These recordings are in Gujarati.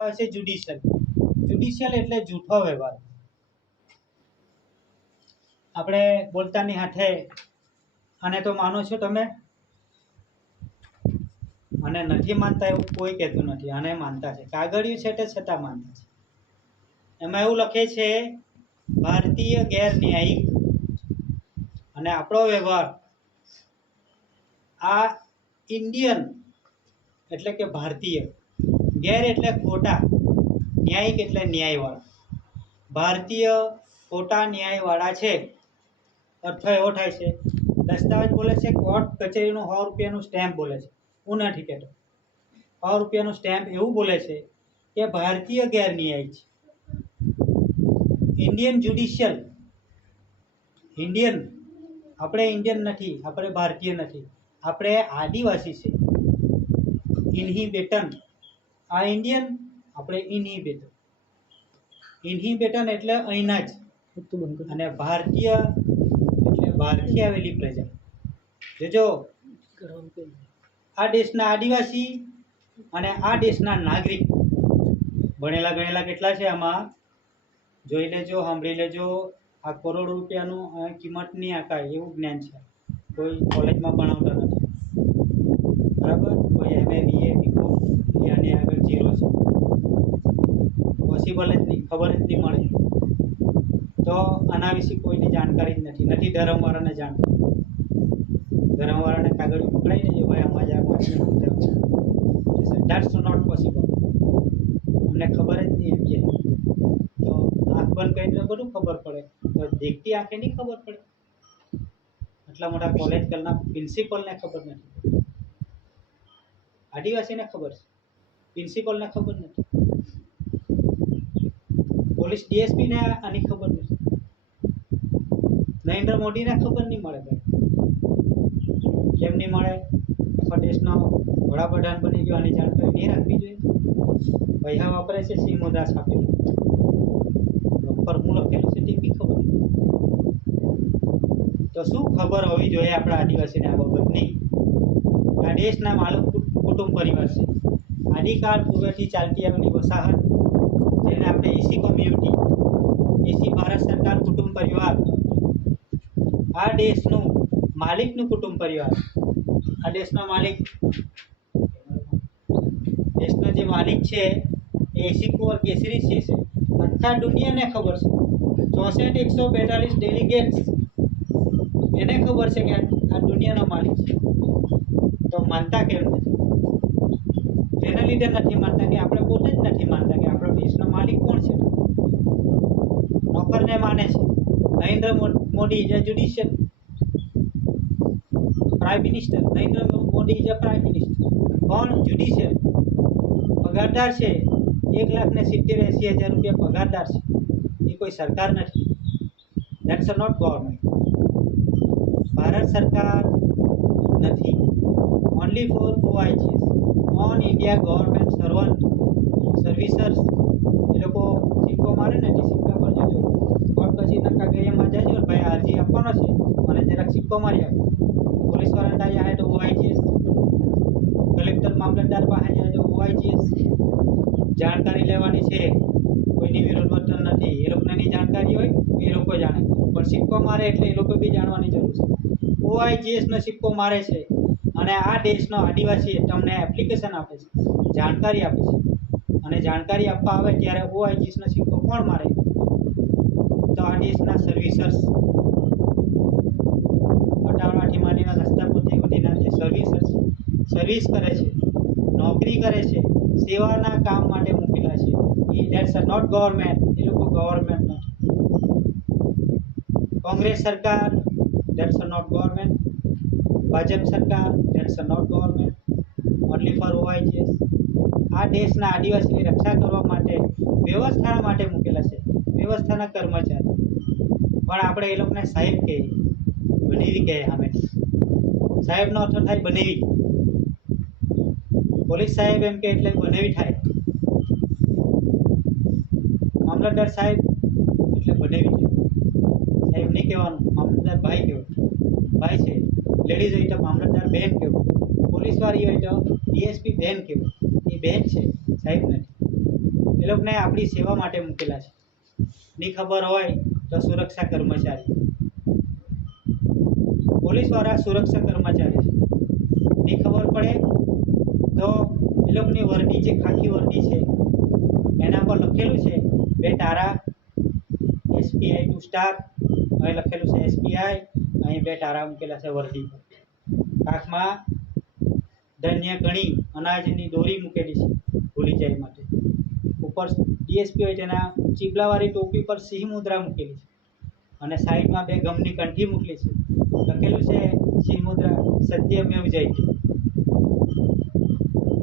છે જ્યુડિશિયલ. જ્યુડિશિયલ એટલે જૂઠો વ્યવહાર. આપણે બોલતાની હાથે આને તો માનો છો તમે, અને નથી માનતા એવું કોઈ કહેતું નથી. આને માનતા છે, કાગળિયું છે તે છતાં માનતા છે. એમાં એવું લખે છે ભારતીય ગેર ન્યાયિક, અને આપણો વ્યવહાર આ ઇન્ડિયન એટલે કે ભારતીય, ગેર એટલે ખોટા, ન્યાયિક એટલે ન્યાયવાળા. ભારતીય ખોટા ન્યાયવાળા છે. અર્થ એવો થાય છે, દસ્તાવેજ બોલે છે કોર્ટ કચેરીનું 100 રૂપિયાનું સ્ટેમ્પ બોલે છે. હું નથી કહેતો, 100 રૂપિયાનું સ્ટેમ્પ એવું બોલે છે કે ભારતીય ગેર ન્યાયિક છે. ઇન્ડિયન જ્યુડિશિયલ, ઇન્ડિયન, આપણે ઇન્ડિયન નથી, આપણે ભારતીય નથી, આપણે આદિવાસી છે. ઇન્હિબેટન, આ ઇન્ડિયન, આપણે ઇન્હિબેટન. ઇન્હિબેટન એટલે અહીંના જ, અને ભારતીય એટલે બહારથી આવેલી પ્રજા. જોજો, આ દેશના આદિવાસી અને આ દેશના નાગરિક, ભણેલા ગણેલા કેટલા છે આમાં જોઈ લેજો, સાંભળી લેજો. આ કરોડ રૂપિયાનું કિંમત નહીં આકાય એવું જ્ઞાન છે. કોઈ કોલેજમાં ભણાવતા નથી, બરાબર? કોઈ MA BA BCom આની આગળ 0 છે. પોસિબલ જ નહીં, ખબર જ નહીં મળે. તો આના વિશે કોઈની જાણકારી જ નથી ધર્મવાળાને જાણકારી. ધર્મવાળાને કાગળિયું પકડાઈ લેજો, ભાઈ આમાં ધેટ્સ નોટ પોસિબલ, અમને ખબર જ નહીં એમ કે. તો આંખ બંધ કરીને બધું ખબર પડે, તો દેખતી આંખે નહીં ખબર પડે. આટલા મોટા કોલેજ કરના પ્રિન્સિપલને ખબર નથી, આદિવાસીને ખબર છે, પ્રિન્સિપલને ખબર નથી, પોલીસ DSP ને આની ખબર નથી, નરેન્દ્ર મોદીને ખબર નહીં મળે. ભાઈ કેમ નહીં મળે? આખા દેશનો વડાપ્રધાન બની ગયો, આની જાણકારી નહીં રાખવી જોઈએ? પૈસા વાપરે છે, સિંહ મુદ્રા છાપેલી, ફોર્મ્યુલા લખેલું છે તે બી ખબર નહીં. તો શું ખબર હોવી જોઈએ આપણા આદિવાસીને આ બાબતની? આ દેશના માલક કુટુંબ પરિવાર છે. આદિકાળ પૂર્વથી ચાલતી આવેલી વસાહત, જેને આપણે એસી કોમ્યુનિટી, એસી ભારત સરકાર કુટુંબ પરિવાર, આ દેશનું માલિકનું કુટુંબ પરિવાર. આ દેશનો માલિક, દેશનો જે માલિક છે એ એસી કુંવર કેસરી છે. આખા દુનિયાને ખબર છે, 64,142 ડેલિગેટ્સ, એને ખબર છે કે આ દુનિયાનો માલિક છે. તો માનતા કેમ નથી? જેના લીધે નથી માનતા કે આપણે પોતે જ નથી માનતા કે આપણો દેશનો માલિક કોણ છે. નોકરને માને છે. Narendra Modi is a judicial prime minister. Narendra Modi is a prime minister. કોણ? જ્યુડિશિયલ. પગારદાર છે, 1,70,80,000 રૂપિયા પગારદાર છે. એ કોઈ સરકાર નથી. That's not government. ભારત સરકાર નથી. Only for OIGs, on India government servant servicers. એ લોકો સિક્કો મારે ને, તે સિક્કા પર જજો, કોર્ટ કચેરીના કાગળિયામાં જજો, ભાઈ અરજી આપવાનો છે, મને જરાક સિક્કો મારી આપો. પોલીસવાળાને ત્યાં જાય તો OIGs, કલેક્ટર મામલતદાર પાસે જાય તો OIGs. જાણકારી લેવાની છે, કોઈની વિરોધ વર્તન નથી. એ લોકોની જાણકારી હોય એ લોકો જાણે, પણ સિક્કો મારે એટલે એ લોકો બી જાણવાની જરૂર છે. OIGSનો સિક્કો મારે છે, અને આ દેશનો આદિવાસી તમને એપ્લિકેશન આપે છે, જાણકારી આપે છે, અને જાણકારી આપવા આવે ત્યારે OIGSનો સિક્કો કોણ મારે? તો આ દેશના સર્વિસર્સ, પટાવાળાથી માંડીને રસ્તા પરથી વધીના જે સર્વિસર્સ સર્વિસ કરે છે, નોકરી કરે છે, સેવાના કામ માટે મૂકેલા છે. એ ધેટ્સ નોટ ગવર્મેન્ટ. એ લોકો ગવર્મેન્ટ નથી. કોંગ્રેસ સરકાર, ધેટ્સ નોટ ગવર્મેન્ટ. ભાજપ સરકાર, that's not government. Only for OIGs. આ દેશના આદિવાસીની રક્ષા કરવા માટે, વ્યવસ્થા માટે મૂકેલા છે, વ્યવસ્થાના કર્મચારી. પણ આપણે એ લોકોને સાહેબ કહીએ, બનેવી કહે. સામે સાહેબનો અર્થ થાય બનેવી. પોલીસ સાહેબ એમ કે એટલે બનેવી થાય. મામલતદાર સાહેબ એટલે બનેવી થાય. સાહેબ નહીં કહેવાનું, મામલતદાર ભાઈ કહેવું. ભાઈ છે. લેડીઝ હોય તો મામલતદાર બેન કહેવું. પોલીસવાળી હોય તો DSP બેન કહેવું. એ બેન છે, સાહેબ નથી. એ લોકોને આપણી સેવા માટે મૂકેલા છે. ની ખબર હોય તો સુરક્ષા કર્મચારી, પોલીસવાળા સુરક્ષા કર્મચારી છે. ની ખબર પડે તો એ લોકોની વર્દી, જે ખાખી વર્દી છે એના પર લખેલું છે 2 તારા SPI 2 સ્ટાર, અહીં લખેલું છે SPI, અહીં 2 તારા મૂકેલા છે વર્દી પર. કાખમાં ધાન્ય કણી અનાજની દોરી મૂકેલી છે ભૂલી જાય માટે. ઉપર DSP હોય તેના ચીબલાવાળી ટોપી પર સિંહ મુદ્રા મૂકેલી છે અને સાઈડમાં 2 ગમની કંઠી મૂકેલી છે. લખેલું છે સિંહ મુદ્રા સત્યમેવ જયતે.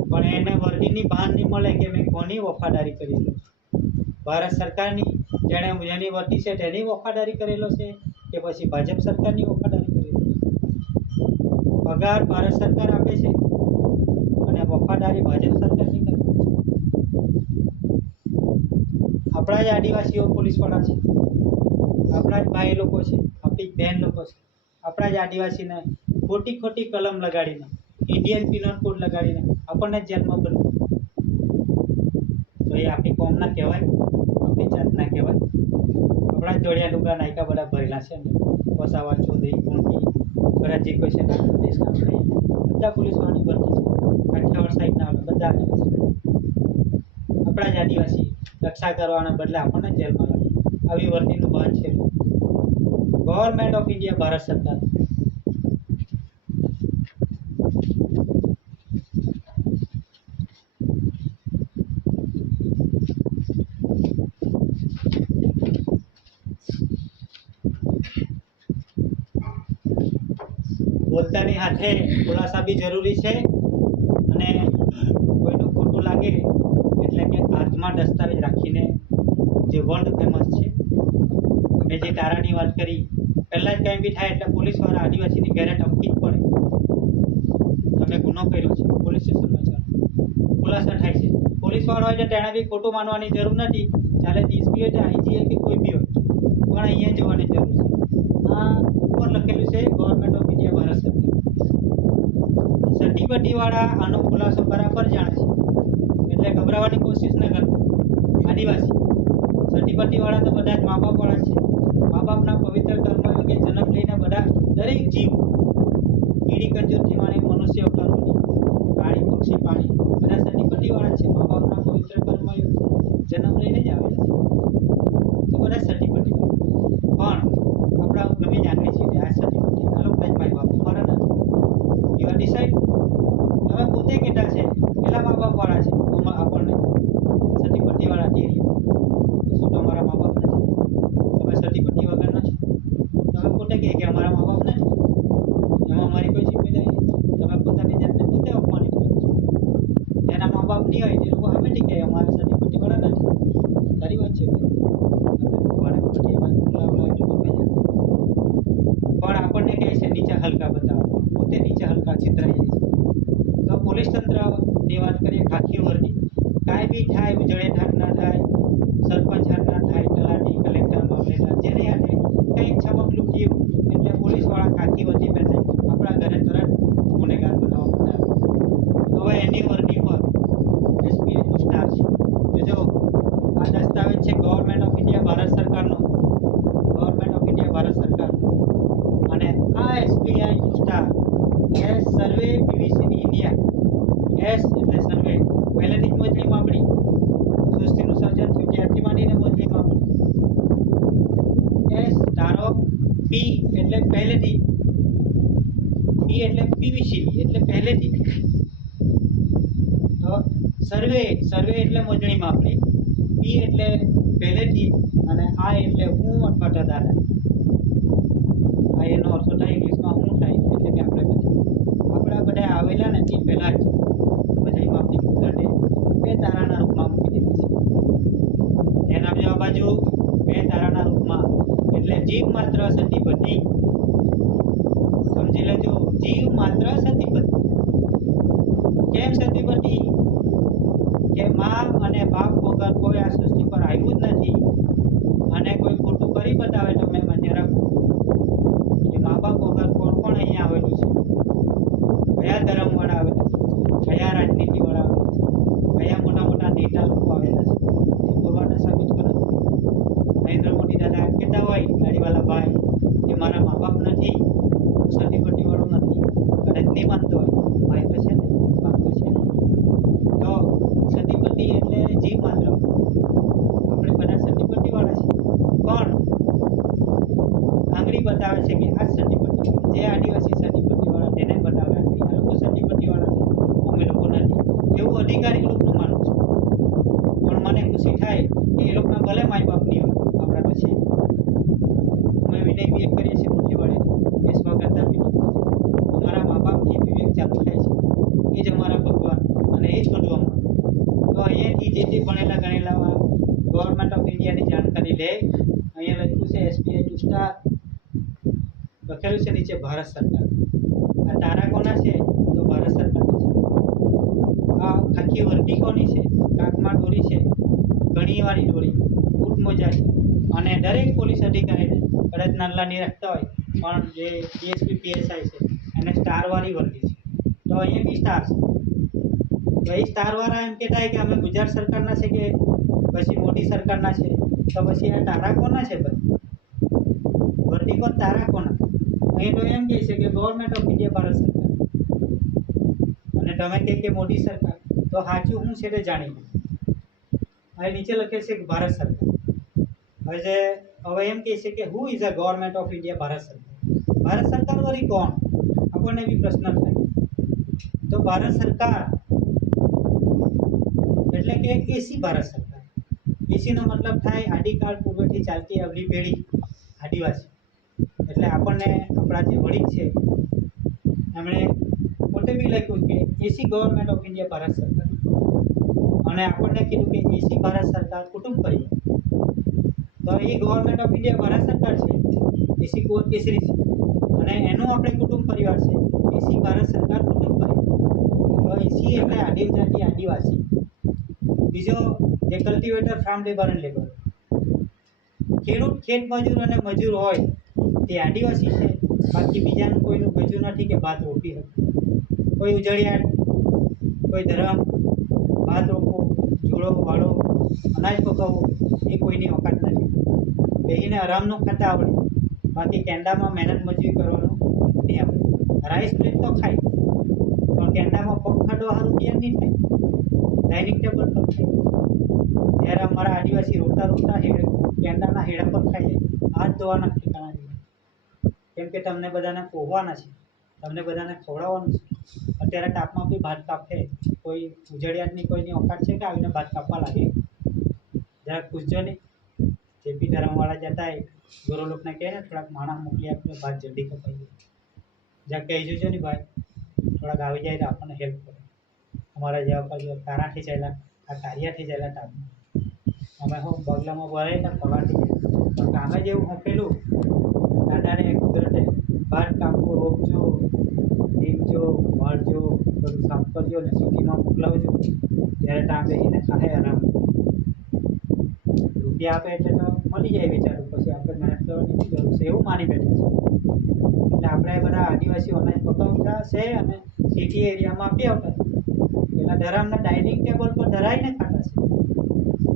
પણ એને વર્દીની ભાન નહીં મળે કે મેં કોની વફાદારી કરી છે. ભારત સરકારની જેની વર્દી છે તેની વફાદારી કરેલો છે કે પછી ભાજપ સરકારની વફાદારી કરેલો છે. પગાર ભારત સરકાર આપે છે અને વફાદારી ભાજપ સરકારની કરે. આપણા જ આદિવાસીઓ પોલીસવાળા છે, આપણા જ ભાઈ લોકો છે, આપણી જ બહેન લોકો છે. આપણા જ આદિવાસીને ખોટી ખોટી કલમ લગાડીને, ઇન્ડિયન પિનલ કોડ લગાડીને આપણને જેલમાં બંધ. તો એ આપણી કોમના કહેવાય, આપણી જાતના કહેવાય. આપણા જ જોડિયા લુગડા નાયકા બધા ભરેલા છે ને, વસાવા ચૌધરી કોંટી બધા જે કોઈ છે દેશના આપણે બધા પોલીસવાળાની ભરતી છે. કાઠિયાવાડ સાઈડના બધા આદિવાસી, આપણા જ આદિવાસી રક્ષા કરવાના બદલે આપણને જેલમાં લાગે. આવી વર્દીનું ભાન છે ગવર્મેન્ટ ઓફ ઇન્ડિયા, ભારત સરકાર. બોલતાની સાથે ખુલાસા બી જરૂરી છે અને કોઈનું ખોટું લાગે એટલે કે હાથમાં દસ્તાવેજ રાખીને, જે વર્લ્ડ ફેમસ છે. મેં જે તારાની વાત કરી, પહેલાં જ કંઈ બી થાય એટલે પોલીસવાળા આદિવાસીની ઘરે ટપકી જ પડે. તમે ગુનો કર્યો છે, પોલીસ સ્ટેશનમાં ચાલો, ખુલાસા થાય છે. પોલીસવાળો હોય તો તેણે બી ખોટું માનવાની જરૂર નથી. ચાલે DSP હોય, IG હોય કે કોઈ બી હોય, પણ અહીંયા જોવાની જરૂર છે. આ ઉપર લખેલું છે ગવર્મેન્ટ ઓફ ઇન્ડિયા, ભારત સરકાર. સટીપટ્ટીવાળા આનો ખુલાસો બરાબર જાણે છે એટલે ગભરાવાની કોશિશ ન કરતા. આદિવાસી સટીપટ્ટીવાળા તો બધા જ મા બાપવાળા છે. મા બાપના પવિત્ર કર્મયોગે જન્મ લઈને બધા દરેક જીવ, કીડી કંજૂરથી માંડી મનુષ્ય અવતાર સુધી, પ્રાણી પક્ષી પાણી બધા સટીપટ્ટીવાળા છે. મા બાપના પવિત્ર કર્મયોગ જન્મ લઈને જ આવેલા છે, તો બધા સટીપટ્ટીવાળા. પણ આપણા ગમે જાણવી છે કે આ સટીપટ્ટી આ લોકો જ માય બાપ મારા નથી. એવા ડિસાઇડ તમે પોતે કેટલા છે, પેલા મા બાપ વાળા છે આપણને સટીપટ્ટીવાળા તેરી. શું તમારા મા બાપ નથી? તમે સટીપટ્ટી વગરના છો? તમે પોતે કહે કે અમારા મા બાપ નથી, એમાં મારી કોઈ જિમ્મેદારી નથી. તમે પોતાની જાતને પોતે અપમાનિત કરો છો. જેના મા બાપ નહીં હોય તે લોકો હંમેશા કહે અમારા સટીપટ્ટીવાળા નથી. સારી વાત છે પણ આપણને કહે છે નીચા હલકા બતાવો, પોતે નીચા હલકા છિતરાઈ જાય છે. તો પોલીસ તંત્રની વાત કરીએ, ખાખી વર્દી, કાંઈ બી થાય, ઉજળે ઠાક ના થાય, સરપંચ હાથ ના થાય, તલાટી કલેક્ટર મામલેદાર જેને હાથે કંઈક ચમકલું થયું એટલે પોલીસવાળા ખાખી વર્દી પહેરે આપણા ઘરે તરત ગુનેગાર બનાવવા માટે. હવે એની વર્દી પર SPI સ્ટાર છે. જો આ દસ્તાવેજ છે ગવર્મેન્ટ ઓફ ઇન્ડિયા, ભારત સરકારનો, ગવર્મેન્ટ ઓફ ઇન્ડિયા, ભારત સરકાર. અને આ SPI સ્ટાર એસ સર્વે PVCની ઇન્ડિયા, એસ એટલે સર્વે, પહેલેથી જ મોજણી માપણી, સૃષ્ટિનું સર્જન થયું ત્યારથી માંડીને મોજણી માપણી. એસ ધારો, પી એટલે પહેલેથી, પી એટલે PVC એટલે પહેલેથી. તો સર્વે, સર્વે એટલે મોજણી માપણી, પી એટલે પહેલેથી, અને આ એટલે હું અથવા તો દાદા. આ એનો અર્થ થાય ઇંગ્લિશમાં હું થાય એટલે કે આપણે બધા આવેલા ને તે પહેલાં જ મોજણી માપણી કુદરતે 2 તારાના રૂપમાં મૂકી દીધી છે. એના જવાબ બાજુ 2 તારાના રૂપમાં એટલે જીવ માત્ર સતીપતિ. સમજી લેજો, જીવ માત્ર સતીપતિ. કેમ સતીપતિ? કે મા અને બાપ વગર કોઈ આ સૃષ્ટિ પર આવ્યું જ નથી અને કોઈ ખોટું કરી બતાવે તો મેં માન્ય રાખું કે મા જીવ માત્ર આપણે બધા સટીપટ્ટીવાળા છે, પણ આંગળી બતાવે છે કે આ સટીપટ્ટી જે આદિવાસી સટીપટ્ટીવાળા તેને બતાવે આંગળી આ લોકો સટીપટ્ટીવાળા છે, અમે લોકો નથી, એવું અધિકારી લોકોનું માનવું છે. પણ મને ખુશી થાય કે એ લોકોના ભલે માય બાપની હોય આપણા તો છે. અમે વિનય વ્યક્ત કરીએ છીએ મોટી વાળે બેસવા કરતા અમારા મા બાપથી વિવેક ચાલુ થાય છે, એ જ અમારા ભગવાન અને એ જ બધું અમારું. તો અહીંયાથી જે તે ભણેલા ગણેલા ગવર્મેન્ટ ઓફ ઇન્ડિયાની જાણકારી લે. અહીંયા લખ્યું છે SBI ટુ સ્ટાર, લખેલું છે નીચે ભારત સરકાર. આ તારા કોના છે તો ભારત સરકારની છે. આ ખાખી વર્દી કોની છે, કાકમાં દોરી છે, ઘણીવાળી દોરી, બૂટ મોજા છે. અને દરેક પોલીસ અધિકારીને કદાચ નાનલા નહીં રાખતા હોય પણ જે DSP PSI છે એને સ્ટારવાળી વર્દી છે. તો અહીંયા બી સ્ટાર છે. તો એ સ્ટારવાળા એમ કહેતા હોય કે અમે ગુજરાત સરકારના છે કે પછી મોદી સરકારના છે, તો પછી આ તારા કોના છે ભાઈ? વર્દી કોણ, તારા કોના? અહીં તો એમ કહે છે કે ગવર્મેન્ટ ઓફ ઇન્ડિયા ભારત સરકાર, અને તમે કહે કે મોદી સરકાર, તો સાચું શું છે તે જાણી લો. હવે નીચે લખે છે કે ભારત સરકાર. હવે એમ કહે છે કે હુ is a government of India Bharat સરકાર. ભારત સરકાર વળી કોણ? આપણને બી પ્રશ્ન થાય. તો ભારત સરકાર એટલે કે એસી ભારત સરકાર. એસીનો મતલબ થાય આદિકાળ પૂર્વથી ચાલતી આવલી પેઢી આદિવાસી. એટલે આપણને આપણા જે વડીલ છે એમણે પોતે બી લખ્યું કે એસી ગવર્મેન્ટ ઓફ ઇન્ડિયા ભારત સરકાર, અને આપણને કીધું કે એસી ભારત સરકાર કુટુંબ પરિવાર. તો એ ગવર્મેન્ટ ઓફ ઇન્ડિયા ભારત સરકાર છે, એસી કોર કેસરી છે, અને એનું આપણે કુટુંબ પરિવાર છે એસી ભારત સરકાર કુટુંબ પરિવાર. તો એસી એટલે આદિમ જાતિ આદિવાસી. બીજો જે cultivator, farm labour and labour, ખેડૂત, ખેત મજૂર અને મજૂર હોય તે આદિવાસી છે. બાકી બીજાનું કોઈનું મજૂર નથી કે ભાત રોપી હતું. કોઈ ઉજળિયાળ, કોઈ ધરમ, ભાત રોપવો, જોડો વાળો, અનાજ પકાવવું એ કોઈની ઓકાત નથી. બેહીને આરામનું ખાતા આવડે, બાકી કેન્ડામાં મહેનત મજૂરી કરવાનું નહીં આવડે. રાઈસ પ્લેટ તો ખાય પણ કેન્ડામાં પગ ખાડો સારું તૈયાર નહીં થાય, ડાઇનિંગ ટેબલ પર ખાય. ત્યારે અમારા આદિવાસી રોતા રોતા કેન્ડાના હેડા પર ખાઈ જાય, હાથ ધોવાના ઠેકાણા નહીં. કેમ કે તમને બધાને પોહવાના છે, તમને બધાને ખવડાવવાનું છે. અત્યારે તાપમાં બી ભાત કાપે, કોઈ ઉજળિયાતની કોઈની ઓકાત છે કે આવીને ભાત કાપવા લાગે? જરાક પૂછજો નહીં. જે બી ધર્મવાળા જતા હોય ગુરુ લોકોને કહે ને થોડાક માણસ મોકલી આપીને ભાત જલ્દી કપાઈ જાય. જરાક કહી જોજો ને ભાઈ, થોડાક આવી જાય તો આપણને હેલ્પ કરે. અમારા જેવા પાછું કારાથી ચાલ્યા, આ કારિયાથી ચાલ્યા તાપમાં અમે હું બગલામાં ભરાય ને પગારથી જાય. પણ કામે જેવું હોંપેલું દાદાને કુદરતે ભાત કાપવો, રોપજો, નીમજો, વાળજો, બધું સાફ કરજો ને સિટીમાં મોકલાવજો. ત્યારે ત્યાં બેસીને ખાય આરામ. રૂપિયા આપે એટલે તો મળી જાય વિચારું, પછી આપણે મહેનત કરવાની જરૂર છે એવું માની બેઠા છે. એટલે આપણે બધા આદિવાસીઓ અનાજ પકાવતા છે અને સિટી એરિયામાં આપી આવતા છે. પેલા ધરામના ડાઇનિંગ ટેબલ પર ધરાઈને ખાતા છે.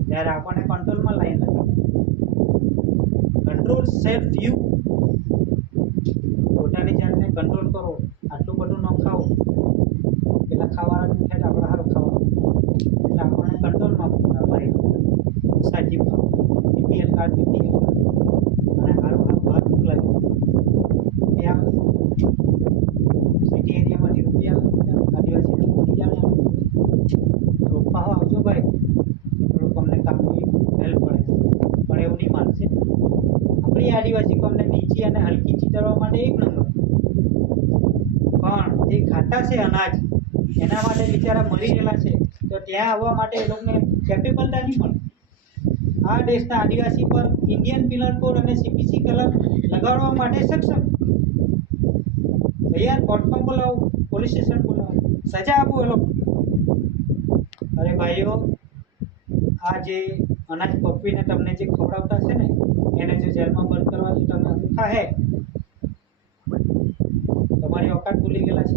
ત્યારે આપણને કંટ્રોલમાં લાઈન લગાવે. Control self you. પોતાની જાતને કંટ્રોલ કરો. આટલું બધું ન ખાઓ. પેલા ખાવાનું થાય તો આપણે સારું ખાવાનું, એટલે આપણને કંટ્રોલમાં લાઈન સાચી ભાવ BPL કાર્ડ, BPL કાર્ડ અને સારું સારું ભાત મોકલાવ્યું. ત્યાં સિટી એરિયામાંથી રૂપિયા આદિવાસીને મોટી જાણે રોપવા આવજો ભાઈ, થોડુંક અમને કામની હેલ્પ પડે. પણ એવું નહીં માનશે. આપણી આદિવાસી કોમને નીચી અને હલકી ચીતરવા માટે એક નંબર, પણ જે ખાતા છે અનાજ એના માટે બિચારા મરી ગયેલા છે. તો ત્યાં આવવા માટે એ લોકોને કેપેબલતા નહીં મળે. આ દેશના આદિવાસી પર ઇન્ડિયન પિનલ કોડ અને CPC કલમ લગાડવા માટે સક્ષમ. તૈયાર કોર્ટમાં બોલાવો, પોલીસ સ્ટેશન બોલાવો, સજા આપો એ લોકો. અરે ભાઈઓ, આ જે અનાજ પકવીને તમને જે ખવડાવતા છે ને એને જો જેલમાં બંધ કરવા જો તમે ભૂખા હે, તમારી ઓકાત ભૂલી ગયેલા છે.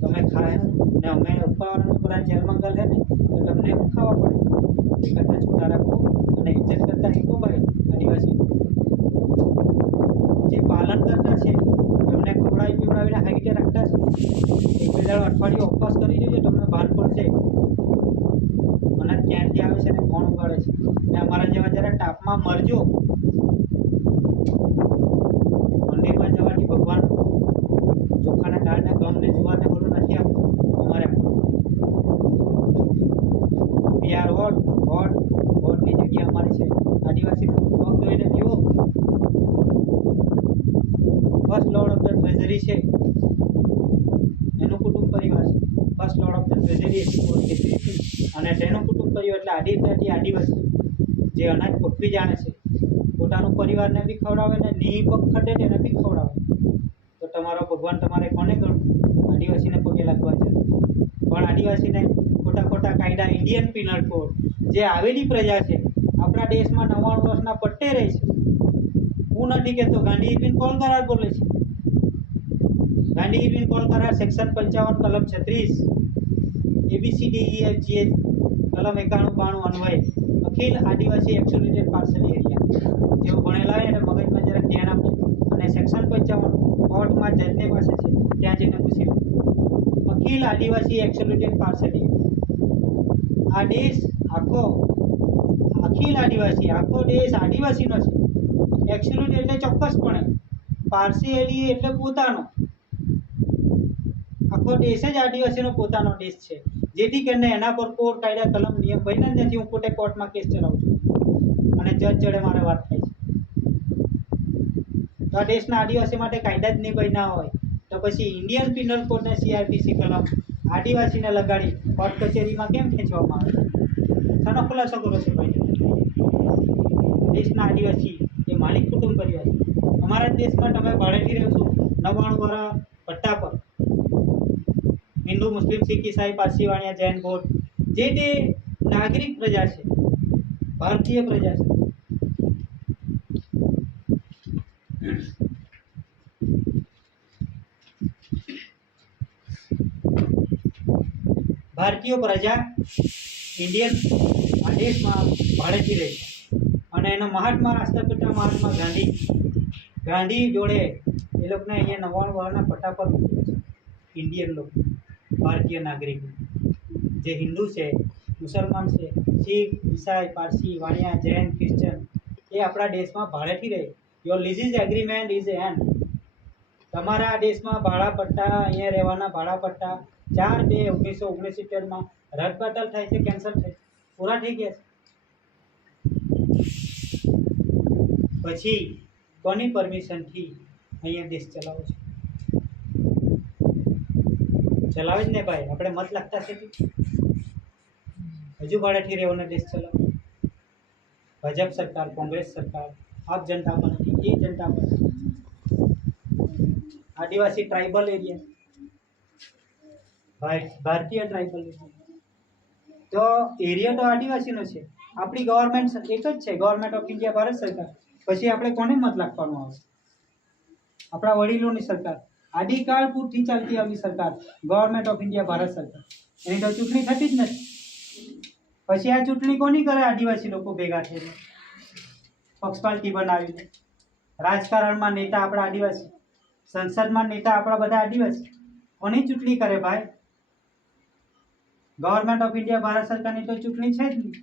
તમે ખાય ને અમે ઉપવાવાળાને બધા જેલમાં ગયેલ હે ને તો તમને શું ખાવા પડે? એ કરતાં છૂટા રાખો અને ઇજ્જત કરતા શીખો ભાઈ આદિવાસી. જે પાલન કરતા છે એમને ખવડાવી પીવડાવીને હાઈટે રાખતા છે. એક બે દાડો અઠવાડિયું ઉપવાસ કરી દેજો, તમને ભાન પડશે. અને ક્યાંય પડે છે ને અમારા જેવા જરા તાપમાં મરજો. મંદિરમાં જવાથી ભગવાન ચોખાના દાળને ગમને જુવારને બધું નથી આપતું. અમારે વીઆર હોટની જગ્યા અમારી છે. આદિવાસીનો પગ ધોઈને પીવો. First lord of the treasury છે એનું કુટુંબ પરિવાર છે. First lord of the treasury અને તેનું કુટુંબ પરિવાર એટલે આદિવાસી જે અનાજ પકવી જાણે છે, પોતાનું પરિવારને બી ખવડાવે ને ની પગ ખડે તેને બી ખવડાવે. તો તમારો ભગવાન તમારે કોને ગણવું? આદિવાસીને પગે લાગવા છે. પણ આદિવાસીને ખોટા કાયદા, ઇન્ડિયન પિનલ કોડ જે આવેલી પ્રજા છે આપણા દેશમાં 99 વર્ષના પટ્ટે રહે છે. હું નથી કહેતો, ગાંધી ઇરવિન કોલ કરાર બોલે છે. ગાંધી ઇરવિન કોલ કરાર સેક્શન 55 કલમ 36 ABCDEFG કલમ 91-92 અન્વયે અખિલ આદિવાસી એક્સક્લુઝેડ પાર્સલ એરિયા જેઓ ભણેલા હોય એને મગજમાં જરાક ધ્યાન આપો અને સેક્શન 55 કોર્ટમાં જજને પાસે છે ત્યાં જઈને પૂછી લો. અખિલ આદિવાસી એક્સક્લુઝેડ પાર્સલ એરિયા આ દેશ અખિલ આદિવાસી આખો દેશ આદિવાસીનો છે. એક્સક્લુઝ એટલે ચોક્કસપણે, પાર્શિયલી એટલે પોતાનો. આખો દેશ જ આદિવાસીનો પોતાનો દેશ છે. જેથી કરીને એના પર કોડ કાયદા કલમ નિયમ બન્યા નથી. હું પોતે કોર્ટમાં કેસ ચલાવું છું અને જજ જોડે મારે વાત થાય છે. તો આ દેશના આદિવાસી માટે કાયદા જ નહીં બન્યા હોય તો પછી ઇન્ડિયન પિનલ કોડ ને CRPC કલમ આદિવાસીને લગાડી કોર્ટ કચેરીમાં કેમ ખેંચવામાં આવે? શાનો ખુલાસો કરો છો ભાઈ? દેશના આદિવાસી એ માલિક કુટુંબ પરિવાર છે. અમારા દેશમાં તમે ભાડેથી રહેશો 99 વર્ષ પટ્ટા પર. હિન્દુ, મુસ્લિમ, શીખ, ઈસાઈ, પારસી, વાણિયા, જૈન, બૌદ્ધ જે તે નાગરિક પ્રજા છે, ભારતીય પ્રજા છે. ભારતીય પ્રજા ઇન્ડિયન આ દેશમાં ભાડેથી રહે છે અને એનો મહાત્મા રાષ્ટ્રપિતા મહાત્મા ગાંધી જોડે એ લોકોને અહીંયા 99 વર્ષના પટ્ટા પર મૂક્યા છે. ઇન્ડિયન લોકો, ભારતીય નાગરિક જે હિન્દુ છે, મુસલમાન છે, શીખ, ઈસાઈ, પારસી, વાણિયા, જૈન, ક્રિશ્ચન એ આપણા દેશમાં ભાડેથી રહે. Your lease agreement is and. તમારા દેશમાં ભાડા પટ્ટા, અહીંયા રહેવાના ભાડા પટ્ટા 4/2/1969 રદબાતલ થાય છે, કેન્સલ થાય છે, પૂરા થઈ ગયા છે. પછી કોની પરમિશનથી અહીંયા દેશ ચલાવો છો? ચલાવે જ ને ભાઈ, આપણે મત લાગતા છે. હજુ ભાડેથી રહેવાનો દેશ ચલાવો. ભાજપ સરકાર, કોંગ્રેસ સરકાર, આપ જનતા પાર્ટી, એ જનતા પાર્ટી, આદિવાસી ટ્રાઇબલ એરિયા, ભારતીય ટ્રાઇબલ એરિયા. તો એરિયા તો આદિવાસીનો છે. આપણી ગવર્મેન્ટ એક જ છે, ગવર્મેન્ટ ઓફ ઇન્ડિયા, ભારત સરકાર. પછી આપણે કોને મત લાગવાનું આવે? આપણા વડીલોની સરકાર, આદિકાળ પૂરથી ચાલતી આવી સરકાર, ગવર્મેન્ટ ઓફ ઇન્ડિયા, ભારત સરકાર. એની તો ચૂંટણી થતી જ નથી. પછી આ ચૂંટણી કોની કરે? આદિવાસી લોકો ભેગા થઈને પક્ષપાલટી બનાવીને. રાજકારણમાં નેતા આપણા આદિવાસી, સંસદમાં નેતા આપણા બધા આદિવાસી. કોની ચૂંટણી કરે ભાઈ? ગવર્મેન્ટ ઓફ ઇન્ડિયા, ભારત સરકારની તો ચૂંટણી છે જ નહીં.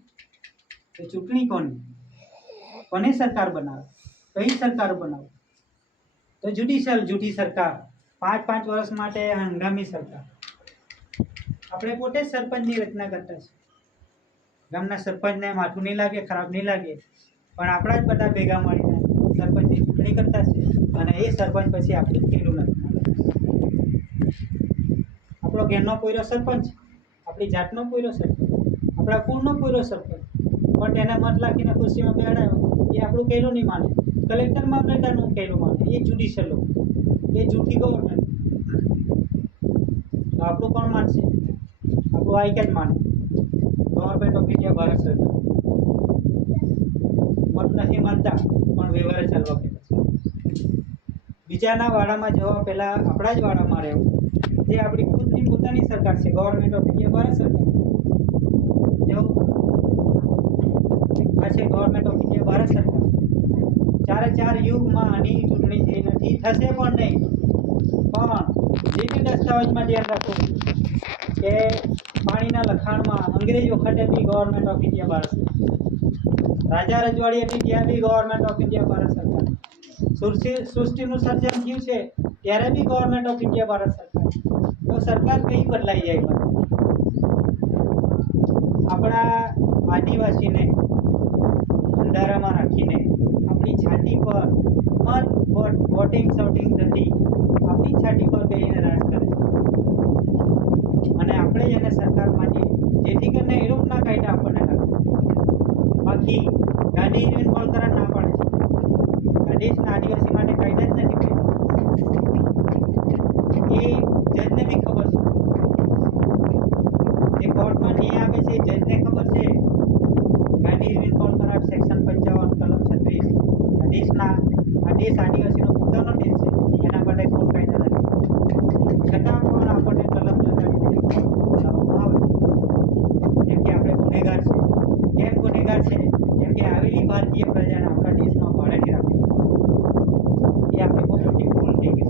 તો ચૂંટણી કોની? કોની સરકાર બનાવે? કઈ સરકાર બનાવે? તો જ્યુડિશિયલ જૂઠી સરકાર, 5 વર્ષ માટે હંગામી સરકાર. આપણે પોતે જ સરપંચની રચના કરતા છે. ગામના સરપંચને માથું નહીં લાગે, ખરાબ નહીં લાગે, પણ આપણા જ બધા ભેગા મળીને સરપંચની ચૂંટણી કરતા છે અને એ સરપંચ પછી આપણું કિલ્લું નથી. આપણો ઘેરનો કોઈરો સરપંચ, આપણી જાતનો કોઈરો સરપંચ, આપણા કુળનો કોઈરો સરપંચ, પણ તેને મત લાખીને ખુરશીમાં બેહાડાયો એ આપણું કહેલું નહીં માને. કલેક્ટર મામલેદારનું કહેલું માને. એ જ્યુડિશિયલ લોકો, એ જૂઠી ગવર્મેન્ટ. તો આપણું કોણ માનશે? આપણું આઈ જ માને, ગવર્મેન્ટ ઓફ ઇન્ડિયા, ભારત સરકાર. મત નથી માનતા પણ વ્યવહાર ચાલવા પડે છે. બીજાના વાડામાં જવા પહેલાં આપણા જ વાડામાં રહેવું, જે આપણી ખુદની પોતાની સરકાર છે, ગવર્મેન્ટ ઓફ ઇન્ડિયા, ભારત સરકાર. જવું આ છે ગવર્મેન્ટ ઓફ ઇન્ડિયા, ભારત સરકાર. 4 યુગમાં આની ચૂંટણી થઈ નથી, થશે પણ નહીં. પણ જે બી દસ્તાવેજમાં ધ્યાન રાખવું કે પાણીના લખાણમાં અંગ્રેજ વખતે બી ગવર્મેન્ટ ઓફ ઇન્ડિયા ભારત સરકાર, રાજા રજવાડી હતી ત્યાં બી ગવર્મેન્ટ ઓફ ઇન્ડિયા ભારત સરકાર, સૃષ્ટિનું સર્જન થયું છે ત્યારે બી ગવર્મેન્ટ ઓફ ઇન્ડિયા ભારત સરકાર. તો સરકાર કઈ બદલાઈ જાય પણ આપણા આદિવાસીને અંધારામાં રાખીને આપણી છાતી પર મત વોટિંગ શોટિંગ નથી, આપણી છાતી પર બેસીને રાજ કરે છે અને આપણે જ એને સરકાર માંગીએ જેથી કરીને એ લોકોના કાયદા આપણને લાગે. બાકી ગાંધી ઇન્વોલ્વ કરા ના પાડે છે, આ દેશના આદિવાસી માટે કાયદા જ નથી એ જજને બી ખબર છે, એ કોર્ટમાં ન્યાય આપે છે જજને ખબર છે ગાંધી ઇન્વોલ્વ કરાર સેક્શન 55 કલમ 36 આ દેશ આદિવાસીનો પોતાનો દેશ છે, એના માટે કોઈ કાયદા નથી. છતાં પણ આપણને કલમ લગાડીને બોલાવવામાં આવે કેમ કે આપણે ગુનેગાર છે. કેમ ગુનેગાર છે? કેમ કે આવેલી ભારતીય પ્રજાને આપણા દેશમાં ભાડે નહીં રાખે, એ આપણે બહુ મોટી ભૂલ થઈ ગઈ.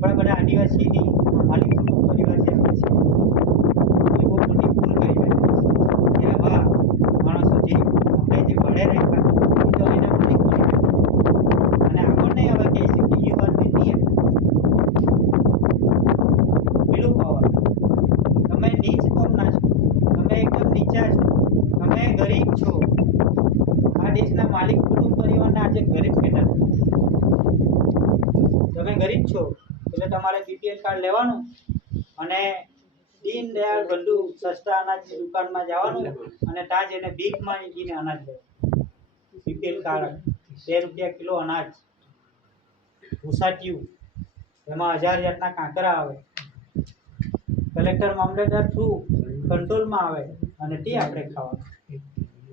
પણ બધા આદિવાસીની માલિક કુટુંબ પરિવાર જે આપણે છે એ બહુ મોટી ભૂલ કરી બેઠા કે આવા માણસો જે આપણે જે ભાડે રાખ્યા એ તો એના માલિક બની ગયા અને આપણને હવે કહે છે કે you are the near below power. તમે નીચ કોમના છો, તમે એકદમ નીચા છો, તમે ગરીબ છો. આ દેશના માલિક કુટુંબ પરિવારને આજે ગરીબ કહેતા નથી. તમે ગરીબ છો એટલે તમારે બીપીએલ કાર્ડ લેવાનું અને દીનદયાળ બંધુ સસ્તા અનાજની દુકાનમાં જવાનું અને ત્યાં જઈને ભીખ માંગીને અનાજ લેવાનું. બીપીએલ કાર્ડ 2 રૂપિયા કિલો અનાજ ભૂસાટ્યું, એમાં 1000 જાતના કાંકરા આવે, કલેક્ટર મામલેદાર થ્રુ કંટ્રોલમાં આવે અને તે આપણે ખાવાનું.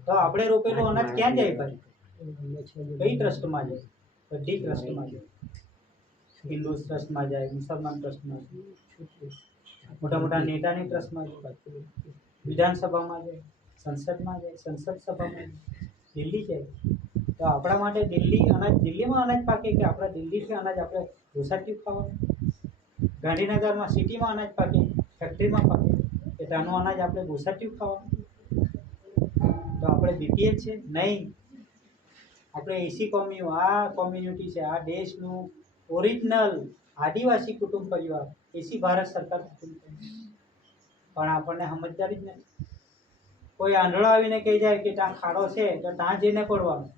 તો આપણે રોપેલું અનાજ ક્યાં જાય ભાઈ? કઈ ટ્રસ્ટમાં જાય? બધી ટ્રસ્ટમાં જાય. હિન્દુ ટ્રસ્ટમાં જાય, મુસલમાન ટ્રસ્ટમાં જાય, મોટા મોટા નેતાની ટ્રસ્ટમાં જાય, વિધાનસભામાં જાય, સંસદમાં જાય, સંસદ સભામાં જાય, દિલ્હી જાય. તો આપણા માટે દિલ્હીમાં અનાજ પાકે કે આપણા દિલ્હીથી અનાજ આપણે ભૂસાટ્યું ખાવાનું? ગાંધીનગરમાં સિટીમાં અનાજ પાકે, ફેક્ટરીમાં પાકે કે ત્યાંનું અનાજ આપણે ભૂસાટ્યું ખાવાનું? તો આપણે બીપીએલ છે નહીં, આપણે એસી કોમ્યુનિટી છે. આ દેશનું ઓરિજિનલ આદિવાસી કુટુંબ પરિવાર, એસી ભારત સરકાર કુટુંબ પરિવાર. પણ આપણને સમજદારી જ નથી. કોઈ આંધળો આવીને કહી જાય કે ત્યાં ખાડો છે તો ત્યાં જઈને પડવાનું,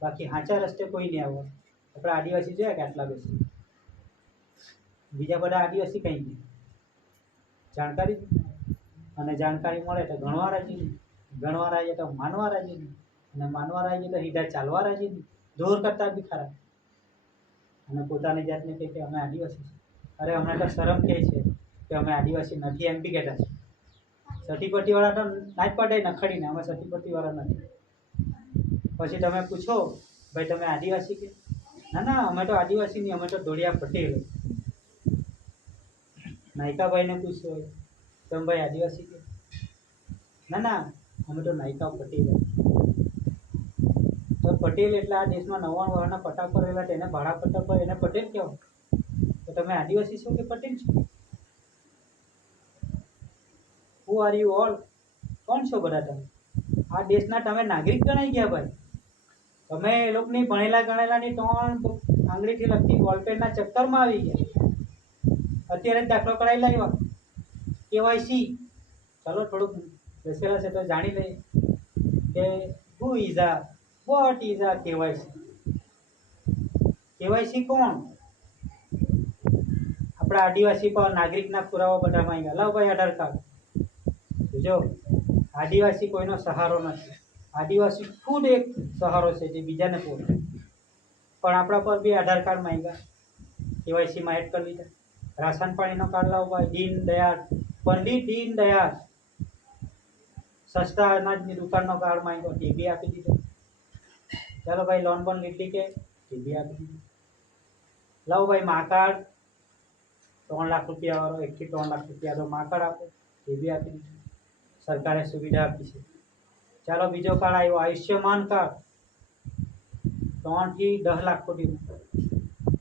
બાકી સાચા રસ્તે કોઈ નહીં આવવાનું. આપણે આદિવાસી જોયા કે આટલા બેસી, બીજા બધા આદિવાસી કંઈ નહીં, જાણકારી અને જાણકારી મળે તો ગણવા રાજી નહીં, ગણવા રાજી તો માનવા રાજી નહીં, અને માનવા રાજી તો સીધા ચાલવા રાજી નહીં, દોર કરતા બી ખરા. અને પોતાની જાતને કહે કે અમે આદિવાસી છીએ. અરે અમને તો શરમ કહે છે કે અમે આદિવાસી નથી એમ બી કહેતા છે. સતીપટ્ટીવાળા તો ના જ પડે નખડીને અમે સતીપટ્ટીવાળા નથી. પછી તમે પૂછો ભાઈ તમે આદિવાસી કે? ના અમે તો આદિવાસી નહીં, અમે તો ધોળિયા પટેલ. નાયકાભાઈને પૂછ્યો હોય તમે ભાઈ આદિવાસી કે? ના અમે તો નાયકા પટેલ. તો પટેલ એટલે આ દેશમાં 99 વર્ષના પટ્ટા પર રહેલા તેને ભાડા પટ્ટા પર એને પટેલ કહેવાય. તો તમે આદિવાસી છો કે પટેલ છો? Who are you all? કોણ છો બધા તમે? આ દેશના તમે નાગરિક ગણાઈ ગયા ભાઈ. તમે એ લોકોની ભણેલા ગણેલાની 3 આંગળીથી લગતી બોલપેનના ચક્કરમાં આવી ગયા. અત્યારે જ દાખલો કરાવી લાવ્યા કેવાયસી. ચાલો થોડુંક બેસેલા છે તો જાણી લઈએ કે વોટ ઇઝ આ કેવાયસી. કેવાયસી કોણ? આપણા આદિવાસી પર નાગરિકના પુરાવા બધા માંગ્યા. લાવ ભાઈ આધાર કાર્ડ. જો આદિવાસી કોઈનો સહારો નથી, આદિવાસી ખુદ એક સહારો છે જે બીજાને પૂરે. પણ આપણા પર બી આધાર કાર્ડ માંગ્યા, કેવાયસીમાં એડ કરી લીધા. રાશન પાણીનો કાર્ડ લાવો ભાઈ. પંડિત દીનદયાળ સસ્તા અનાજની દુકાનનો કાર્ડ માંગ્યો, તે બી આપી દીધો. ચાલો ભાઈ લોન બોન લીધી કે તે બી આપી દીધું. લાવો ભાઈ મા કાર્ડ, 3 લાખ રૂપિયા વાળો, 1 થી 3 લાખ રૂપિયા મા કાર્ડ આપો, તે બી આપી દીધું. સરકારે સુવિધા આપી છે. ચાલો બીજો કાર્ડ આવ્યો આયુષ્યમાન કાર્ડ, 3 થી 10 લાખ સુધીનું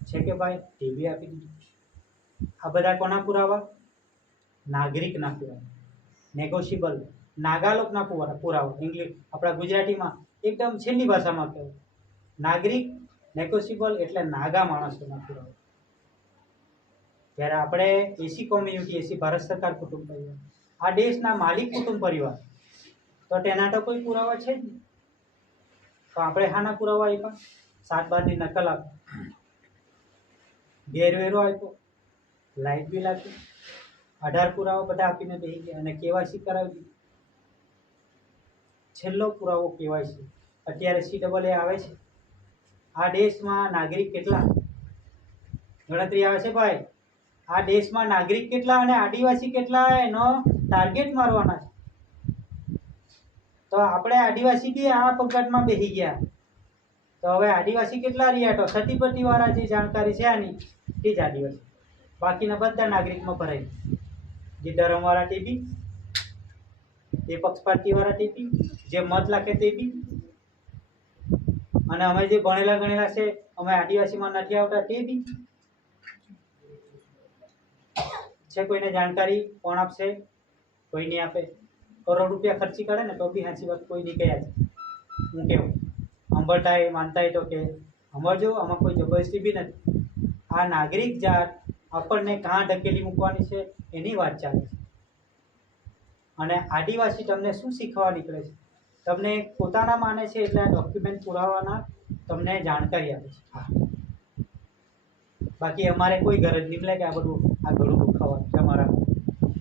છે કે ભાઈ, તે બી આપી દીધું. આ બધા કોના પુરાવા? નાગરિકના પુરાવા, નેગોશિયેબલ, નાગાલોકના પુરાવા. ઇંગ્લિશ આપણા ગુજરાતીમાં એકદમ છેલ્લી ભાષામાં કહેવાય નાગરિક, નેગોશિયેબલ એટલે નાગા માણસોના પુરાવા. જ્યારે આપણે એસી કોમ્યુનિટી, એસી ભારત સરકાર કુટુંબ પરિવાર, આ દેશના માલિક કુટુંબ પરિવાર, તો તેના તો કોઈ પુરાવા છે જ નહીં. તો આપણે હાના પુરાવા આપ્યા? 7/12ની નકલ આપી, ગેરવેરો આપ્યો, લાઇટ બિલ આપ્યું, 18 પુરાવા બધા આપીને બેસી ગયા અને કેવાયસી કરાવી દીધી. છેલ્લો પુરાવો કેવાયસી. અત્યારે CAA આવે છે. આ દેશમાં નાગરિક કેટલા? ગણતરી આવે છે ભાઈ. આ દેશમાં નાગરિક કેટલા અને આદિવાસી કેટલા એનો ટાર્ગેટ મારવાના છે. તો આપણે આદિવાસી બી આ પગટમાં બેસી ગયા. તો હવે આદિવાસી કેટલા રહ્યા? તો સતીપતિ વાળા જે જાણકારી છે આની તે જ આદિવાસી, બાકીના બધા નાગરિકમાં ભરાય. જે ધર્મવાળા તે બી, જે પક્ષપાતીવાળા તે બી, જે મત લાગે તે બી, અને અમે જે ભણેલા ગણેલા છે અમે આદિવાસીમાં નથી આવતા તે બી છે. કોઈને જાણકારી કોણ આપશે? કોઈ નહીં આપે. કરોડ રૂપિયા ખર્ચી કાઢે ને તો બી સાચી વાત કોઈ નહીં કહે. હું કેવું સાંભળતા માનતા તો કે સાંભળજો, આમાં કોઈ જબરદસ્તી બી નથી. આ નાગરિક જાત આપણને કાં ઢકેલી મૂકવાની છે એની વાત ચાલે છે. અને આદિવાસી તમને શું શીખવા નીકળે છે? તમને પોતાના માને છે એટલે આ ડોક્યુમેન્ટ પુરાવાના તમને જાણકારી આપે છે. હા, બાકી અમારે કોઈ ગરજ નહીં મળે કે આ બધું આ ઘણું દુખાવાનું છે અમારા.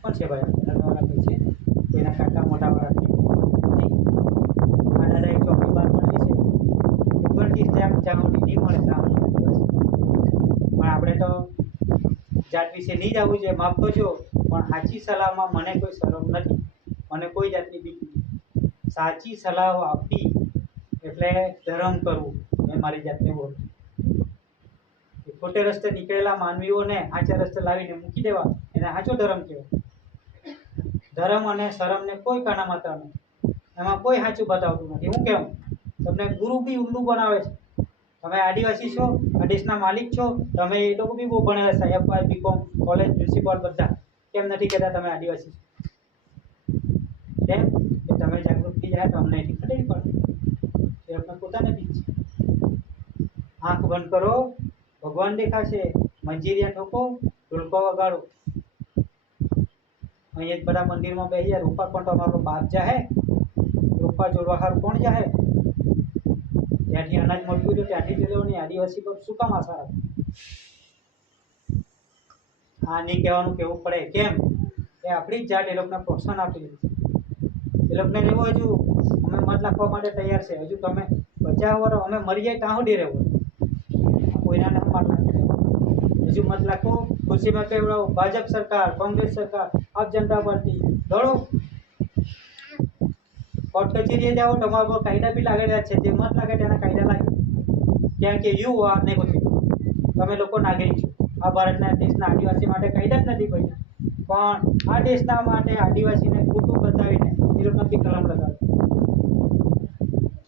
કોણ છે ભાઈ? દાદાવાળા કોઈ છે? કોઈના કાકા મોટાવાળા નહીં. આ દાદા એક ચોકી બહાર પડેલી છે 29 જ્યાં સુધી નહીં મળે ત્યાં સુધી. પણ આપણે તો જાત વિશે નહીં જ આવવું જોઈએ, માફ કરજો, પણ સાચી સલાહમાં મને કોઈ શરમ નથી, મને કોઈ જાતની બીક નહીં. સાચી સલાહ આપવી એટલે ધર્મ કરવું એ મારી જાતને ઓળખ. ખોટે રસ્તે નીકળેલા માનવીઓને સાચા રસ્તે લાવીને મૂકી દેવા એને સાચો ધર્મ કહેવાય. ધર્મ અને શરમને કોઈ કાના માત્ર નથી, એમાં કોઈ સાચું બતાવતું નથી. હું કેમ તમને ગુરુ બી ઊંડું બનાવે છે. તમે આદિવાસી છો, આ દેશના માલિક છો, તમે એ લોકો બી બહુ ભણેલા છે, FY BCom કોલેજ પ્રિન્સિપાલ બધા. કેમ નથી કહેતા તમે આદિવાસી છો? કેમ કે તમે જાગૃત થઈ જાય તો અમને એટલી ખબર પડે. એ આપણે પોતાને બી છે. આંખ બંધ કરો, ભગવાન દેખાશે. મંજીરિયા ઠોકો, ઢોલકો વગાડો. અહીંયા જ બધા મંદિરમાં બેસી જાય. રૂપા પણ તમારો બાપ જાહે, રૂપા જોડવા હારું કોણ જાહે? ત્યાંથી અનાજ મળતું હોય તો ત્યાંથી જ લેવાની. આદિવાસી પર શું કામ આશા રાખે? આ નહીં કહેવાનું કહેવું પડે. કેમ કે આપણી જ જાત એ લોકોને પ્રોત્સાહન આપી દીધું. એ લોકોને રહેવું હજુ અમે મત નાખવા માટે તૈયાર છે. હજુ તમે બચાવો, અમે મરી જાય ત્યાં સુધી રહેવું. કોઈના મત નાખી દે હજુ મત નાખો, ખુશીમાં કહેવડાવો. ભાજપ સરકાર, કોંગ્રેસ સરકાર, આપ જનતા પાર્ટી દોડો. કોર્ટ કચેરીએ જાઓ, તમારા પર કાયદા બી લાગેલા છે. જે મત લાગે તેના કાયદા લાગે. કેમ કે યુ આર નેગોશિયેબલ. તમે લોકો નાગરિક છો. આ ભારતના દેશના આદિવાસી માટે કાયદા જ નથી બન્યા, પણ આ દેશના માટે આદિવાસીને ખોટું બતાવીને એ લોકો નથી કલમ લગાવે.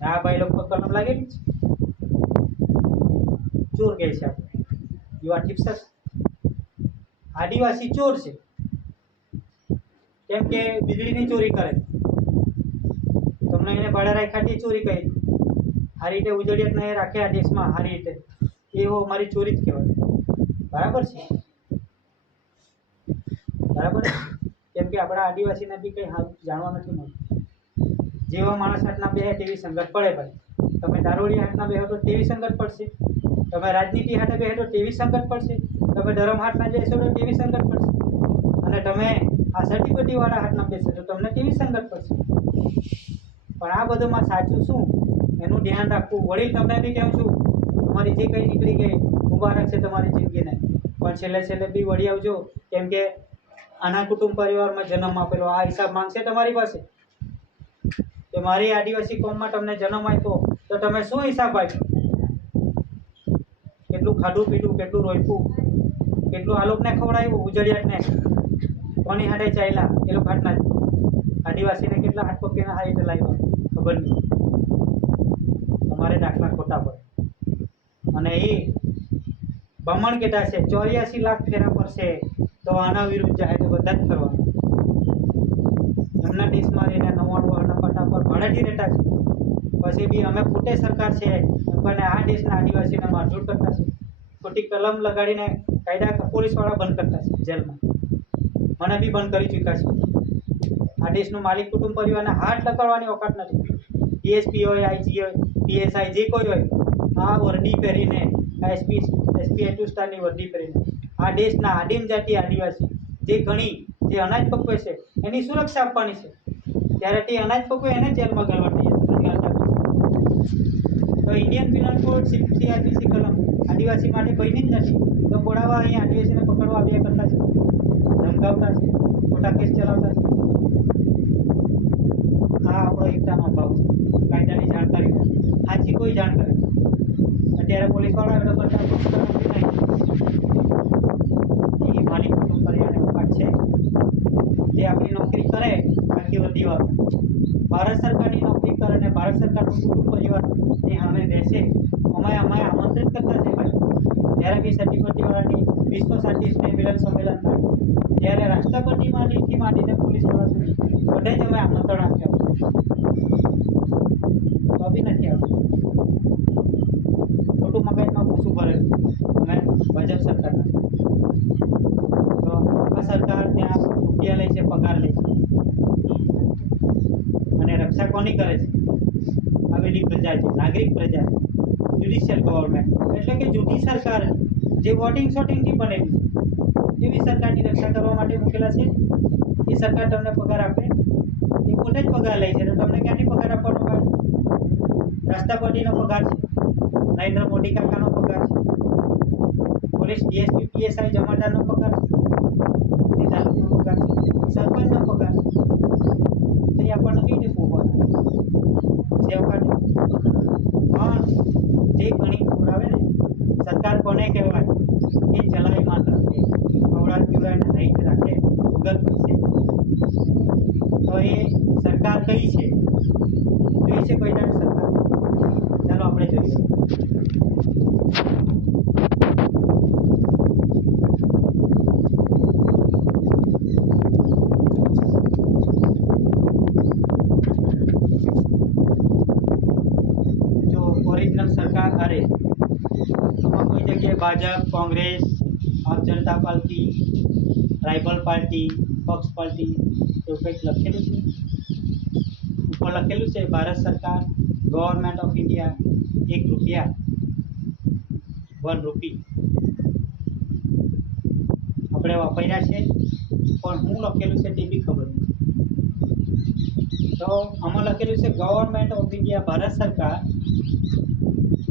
હા ભાઈ, લોકો કલમ લાગેલી છે. ચોર કહે છે આપણે. You are ઠીપસર. આદિવાસી ચોર છે. કેમ કે વીજળીની ચોરી કરે. તમને એને ભાડા રાખ્યાથી ચોરી કરી. આ રીતે ઉજળિયત ને રાખે આ દેશમાં સારી રીતે, એવો મારી ચોરી જ કહેવાય. બરાબર છે? બરાબર. કેમ કે આપણા આદિવાસીને બી કંઈ જાણવા નથી મળતું. જેવા માણસ હાથના બે તેવી સંગત પડે ભાઈ. તમે દારૂડિયા હાથના બેહો તો તેવી સંગત પડશે. તમે રાજનીતિ હાથે બેહો તો તેવી સંગત પડશે. તમે ધર્મ હાથના બેસો તો તેવી સંગત પડશે. અને તમે આ સતીપતિવાળા હાથના બેસો તો તમને તેવી સંગત પડશે. પણ આ બધુંમાં સાચું શું એનું ધ્યાન રાખવું. વળી તમને બી કહું છું, તમારી જે કંઈ નીકળી ગઈ મુબારક છે તમારી જિંદગીને, પણ છેલ્લે છેલ્લે બી વળી આવજો. કેમ કે આના કુટુંબ પરિવારમાં જન્મ આપેલો આ હિસાબ માંગશે તમારી પાસે કે મારી આદિવાસી કોમમાં તમને જન્મ આપ્યો તો તમે શું હિસાબ આપ્યો? કેટલું ખાધું પીધું, કેટલું રોપ્યું, કેટલું આ લોકોને ખવડાવ્યું, ઉજળિયાટને કોની હાથે ચાલ્યા એ લોકો હાથના જ. આદિવાસીને કેટલા હાથ પકડીને સારી રીતે લાવ્યા ખબર નહીં. તમારે દાખલા ખોટા પડે. અને એ બમણ કેટલા છે? 84 લાખ ફેરા પર છે. તો આના વિરુદ્ધ જાહેર તો બધા જ કરવાનું. એમના દેશમાં રહીને 99 પટ્ટા પર ભાડેથી રહેતા છે. પછી બી અમે ફૂટે સરકાર છે અને આ દેશના આદિવાસીને મારઝૂડ કરતા છે. ખોટી કલમ લગાડીને કાયદા પોલીસવાળા બંધ કરતા છે જેલમાં. મને બી બંધ કરી ચૂક્યા છે. આ દેશનું માલિક કુટુંબ પરિવારને હાથ લગાડવાની ઓકાત નથી. ડીએસપી હોય, આઈજી હોય, પીએસઆઈ જે કોઈ હોય, આ વર્દી પહેરીને એસપી 2 સ્ટારની વર્દી પહેરીને આ દેશના આદિમ જાતિ આદિવાસી જે જે અનાજ પકવે છે એની સુરક્ષા આપવાની છે. ત્યારે તે અનાજ પકવે એને જેલમાં ગાળવાની તો ઇન્ડિયન પિનલ કોડ CRPC કલમ આદિવાસી માટે બની જ નથી. તો બોડાવા અહીં આદિવાસીને પકડવા આવ્યા કરતા છે, ધમકાવતા છે, ખોટા કેસ ચલાવતા છે. આ આપણો એકતાનો અભાવ છે. કાયદાની જાણકારી સાચી કોઈ જાણકારી અત્યારે પોલીસવાળા એવડો કરતા એ માલિક કુટુંબ પરિવારને ઓકાત છે જે આપણી નોકરી કરે આખી વર્દીવાળો ભારત સરકારની નોકરી કરે અને ભારત સરકારનું કુટુંબ પરિવાર એ સામે બેસે. અમે આમંત્રિત કરતા છે ભાઈ. જ્યારે બી સતીપતિવાળાની વિશ્વ શાંતિ સ્નેહ મિલન સંમેલન થાય ત્યારે રાષ્ટ્રપતિમાંથી માંડીને પોલીસવાળા સુધી બધે જ અમે આમંત્રણ આપ્યા તો બી નથી આવતું. ખોટું મગજમાં ઘૂસું ભરેલું અમે ભાજપ સરકારના. તો આ સરકાર ત્યાં રૂપિયા લે છે, પગાર લે છે અને રક્ષા કોની કરે છે? આવેલી પ્રજા છે, નાગરિક પ્રજા છે. જ્યુડિશિયલ ગવર્મેન્ટ એટલે કે જુદી સરકાર જે વોટિંગ શોટિંગથી બનેલી છે એવી સરકારની રક્ષા કરવા માટે મૂકેલા છે. એ સરકાર તમને પગાર આપે, એ પોતે જ પગાર લે છે તો તમને ક્યાંથી પગાર આપવાનો હોય? રાષ્ટ્રપતિનો પગાર છે, નરેન્દ્ર મોદી કાકાનો પગાર છે, પોલીસ ડીએસપી પીએસઆઈ જમાદારનો પગાર છે, તાલુકનો પગાર છે, સરપંચનો પગાર છે. તો એ આપણને કઈ રીતે પૂછવાનું છે? પણ જે ગણી ખવડાવે ને સરકાર કોને કહેવાય? એ ચલાવી માત્ર ખવડાવ પીવડાવીને હાઈટ રાખે ગૂગલ પૈસે. તો એ સરકાર કઈ છે? જોઈ છે કોઈ સરકાર? ચાલો આપણે જોઈએ. જો ઓરિજિનલ સરકાર અરે આમાં કોઈ જગ્યાએ ભાજપ, કોંગ્રેસ, આમ જનતા પાર્ટી, ટ્રાઇબલ પાર્ટી, પક્ષ પાર્ટી એવું કંઈક લખેલું છે? ઉપર લખેલું છે ભારત સરકાર, ગવર્મેન્ટ ઓફ ઇન્ડિયા, 1 રૂપિયા, 1 રૂપી આપણે વાપર્યા છે. પણ હું લખેલું છે તે બી ખબર નથી. તો આમાં લખેલું છે ગવર્મેન્ટ ઓફ ઇન્ડિયા ભારત સરકાર.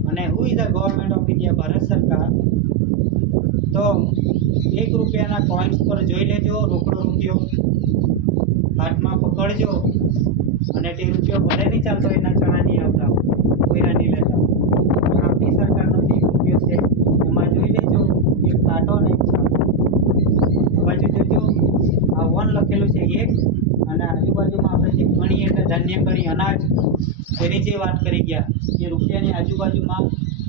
અને who is the government of India Bharat સરકાર? તો 1 રૂપિયાના કોઈન્સ પર જોઈ લેજો, રોકડો રૂપિયો હાથમાં પકડજો અને તે રૂપિયો ભલે નહીં ચાલતો એના ચણા નહીં આવતા, કોઈના નહીં લેતા. આપણી સરકારનો જે રૂપિયો છે એમાં જોઈ લેજો એક કાંટો અને એક છાપ. આ બાજુ જોજો આ 1 લખેલું છે 1 અને આજુબાજુમાં આપણે જે ગણી એટલે ધાન્ય કરી અનાજ એની જે વાત કરી ગયા એ રૂપિયાની આજુબાજુમાં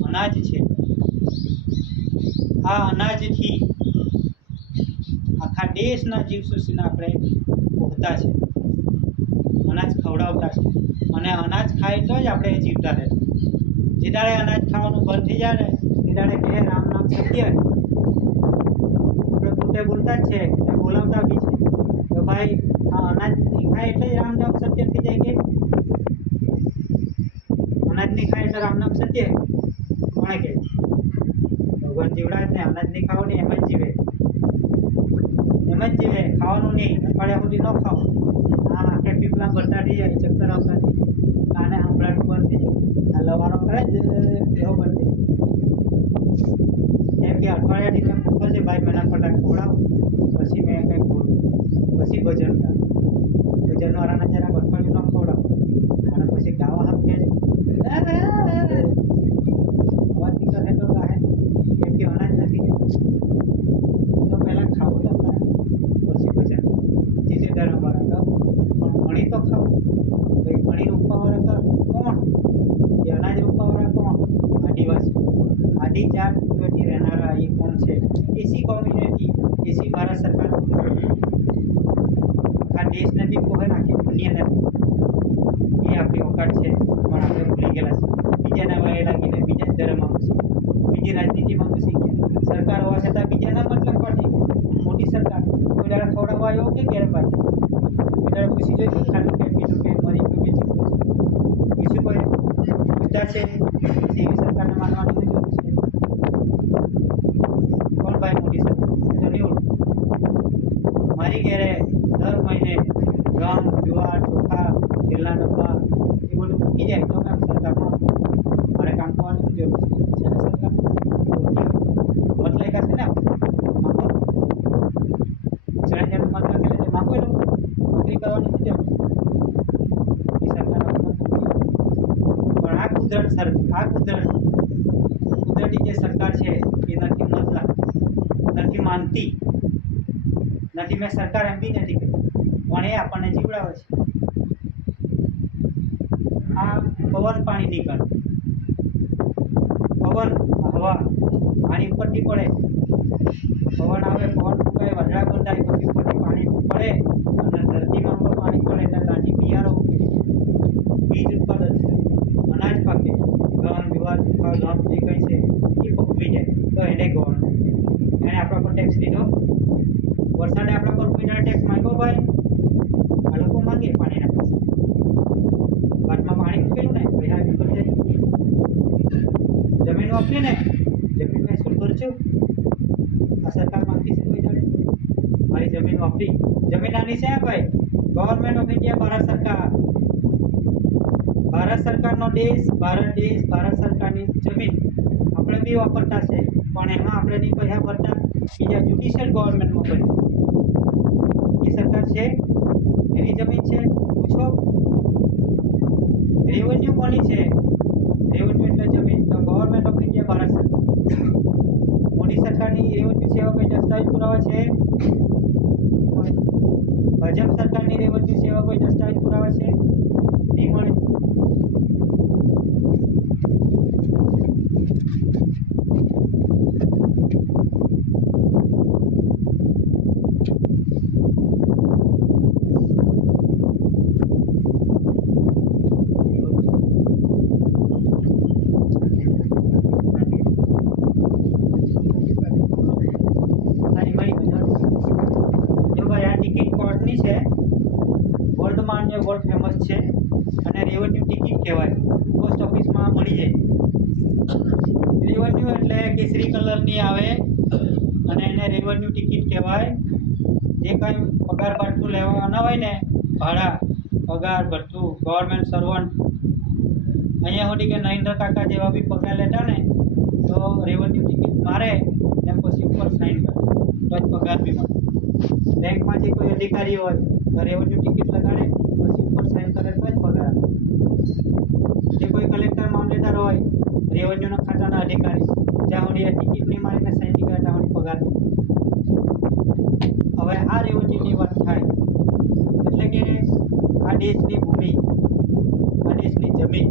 અનાજ છે. આ અનાજથી આખા દેશના જીવસૃષ્ટિને આપણે પોખતા છે, અનાજ ખવડાવતા છે. અને અનાજ ખાય તો જ આપણે જીવતા રહે. જે દાડે અનાજ ખાવાનું બંધ થઈ જાય ને એ દાડે કહે રામ નામ સત્ય. આપણે પોતે બોલતા જ છે અને બોલાવતા બી છે તો ભાઈ આ અનાજ નહીં ખાય એટલે રામ નામ સત્ય થઈ જાય કે અનાજ નહીં ખાય એટલે રામ નામ સત્ય કોણે કહે? ભગવાન જીવડા જ ને અનાજ નહીં ખાવ ને એમ જ જીવે, એમ જ જીવે. ખાવાનું નહીં, અઠવાડિયા સુધી ન ખાવ. આ આખે પીપલા ભરતા થઈ જાય, ચક્કર આવતા થઈ જાય, કાને સાંભળાનું બંધ થઈ જાય, આ લવાનો કરે જ એવો બંધ થઈ જાય. કેમ કે અઠવાડિયાથી મેં પૂછો છે ભાઈ મેના ફટાક ખવડાવો પછી મેં કંઈક બોલું પછી ભજન ગાવ. ભજનવાળાના જરાક અઠવાડિયું ન ખવડાવો અને પછી ગાવા હાથ કહેજો અવાજ નીકળે તો ગાહે કેમ કે અનાજ નથી. તો પહેલાં ખાવું તો ખરા પછી ભજન જીતે ધર્મવાળા તો પણ ઘણી તો ખાવું. તો એ ઘણી રૂપાવાળા કોણ? એ અનાજ રૂપાવાળા કોણ? આદિવાસી. આદિજાત રહેનારા એ કોણ? एसी कम्युनिटी एसी भारत सरकार आखा देश ने भी कोहे नाखी दुनिया ने ये आपणी औकात है पण आपणे भूली गेला छे बीजाना वाळे लागीने बीजा धर्मમાં घुसी बीजी राजनीतिમાં घुसी गया सरकार होवा छतां बीजाना मतलब पड़ी मोटी सरकार कोई दाड़ा खवડાવવા આવ્યો કે ઘેર પાછી કોઈ દાડા પૂછી જોઈ કે ખાધું કે પીધું કે મરી ગયું કે જીવ્યું બીજું કોઈ પૂછતા છે એવી સરકારને માનવાની જરૂર છે કોણ ભાઈ મોટી સરકાર તો નિવડ મારી ઘેરે દર મહિને ઘઉં જુવાર ચોખા તેલના ડબ્બા એ બધું મૂકી જાય તો કામ સરકારમાં મારે કામ કરવાની જરૂર છે ને સરકાર મત લાગ્યા છે ને માંગો જણા મત લખેલા છે માંગો એ લોકો નોકરી કરવાની જરૂર એ સરકાર પણ આ કુદરતી જે સરકાર છે એ નથી મત નથી માનતી નથી મેં સરકાર એમ બી નથી કહી પણ એ આપણને જીવડાવે છે આ પવન પાણી નીકળે પવન હવા પાણી ઉપરથી પડે પવન આવે પવન ફૂંકાય વાદળા બંધાય પછી ઉપરથી પાણી પડે અને ધરતીમાં ઉપર પાણી પડે એટલે ત્યાંથી બિયારો બીજ ઉત્પાદન થાય અનાજ પાકે ઘઉં જુવાર ચોખા ઘઉં જે કંઈ છે એ પકવી જાય તો એને ગવર્મેન્ટ એણે આપણા પર ટેક્સ લીધો વરસાદે આપણા પર કોઈ ટેક્સ માંગ્યો ભાઈ આ લોકો માંગે પાણીના પૈસા વાટમાં પાણી મૂકેલું ને પૈસા કરી જાય જમીન વાપરી ને જમીન મહેસૂલ ભરજો આ સરકાર માંગતી છે કોઈ જાણે મારી જમીન વાપરી જમીન આની છે ભાઈ ગવર્મેન્ટ ઓફ ઇન્ડિયા ભારત સરકારનો દેશ ભારત સરકારની જમીન આપણે બી વાપરતા છે પણ એમાં આપણે નહીં પૈસા ભરતા બીજા જ્યુડિશિયલ ગવર્મેન્ટમાં ભરે એ સરકાર છે એની જમીન છે પૂછો રેવન્યુ કોની છે રેવન્યુ એટલે જમીન તો ગવર્મેન્ટ ઓફ ઇન્ડિયા ભારત સરકાર મોદી સરકારની રેવન્યુ સેવા કોઈ દસ્તાવેજ પુરાવા છે ભાજપ સરકારની રેવન્યુ સેવા કોઈ દસ્તાવેજ પુરાવા છે નહીં મળે વર્લ્ડ ફેમસ છે અને રેવન્યુ ટિકિટ કહેવાય પોસ્ટ ઓફિસમાં મળી જાય રેવન્યુ એટલે કેસરી કલરની આવે અને એને રેવન્યુ ટિકિટ કહેવાય જે કંઈ પગાર ભથ્થું લેવાના હોય ને ભાડા પગાર ભથ્થું ગવર્મેન્ટ સર્વન્ટ અહીંયા સુધી કે નરેન્દ્ર કાકા જેવા બી પગાર લેતા ને તો રેવન્યુ ટિકિટ મારે ને પછી ઉપર સાઇન કરે તો જ પગાર બી મળે બેંકમાં જે કોઈ અધિકારી હોય તો રેવન્યુ ટિકિટ લગાડે પછી ઉપર સાઇન કરે તો જ પગાર જે કોઈ કલેક્ટર મામલેદાર હોય રેવન્યુના ખાતાના અધિકારી જ્યાં સુધી આ ટિકિટની મારીને સાઇન કરે ત્યાં સુધી પગાર હવે આ રેવન્યુની વાત થાય એટલે કે આ દેશની ભૂમિ આ દેશની જમીન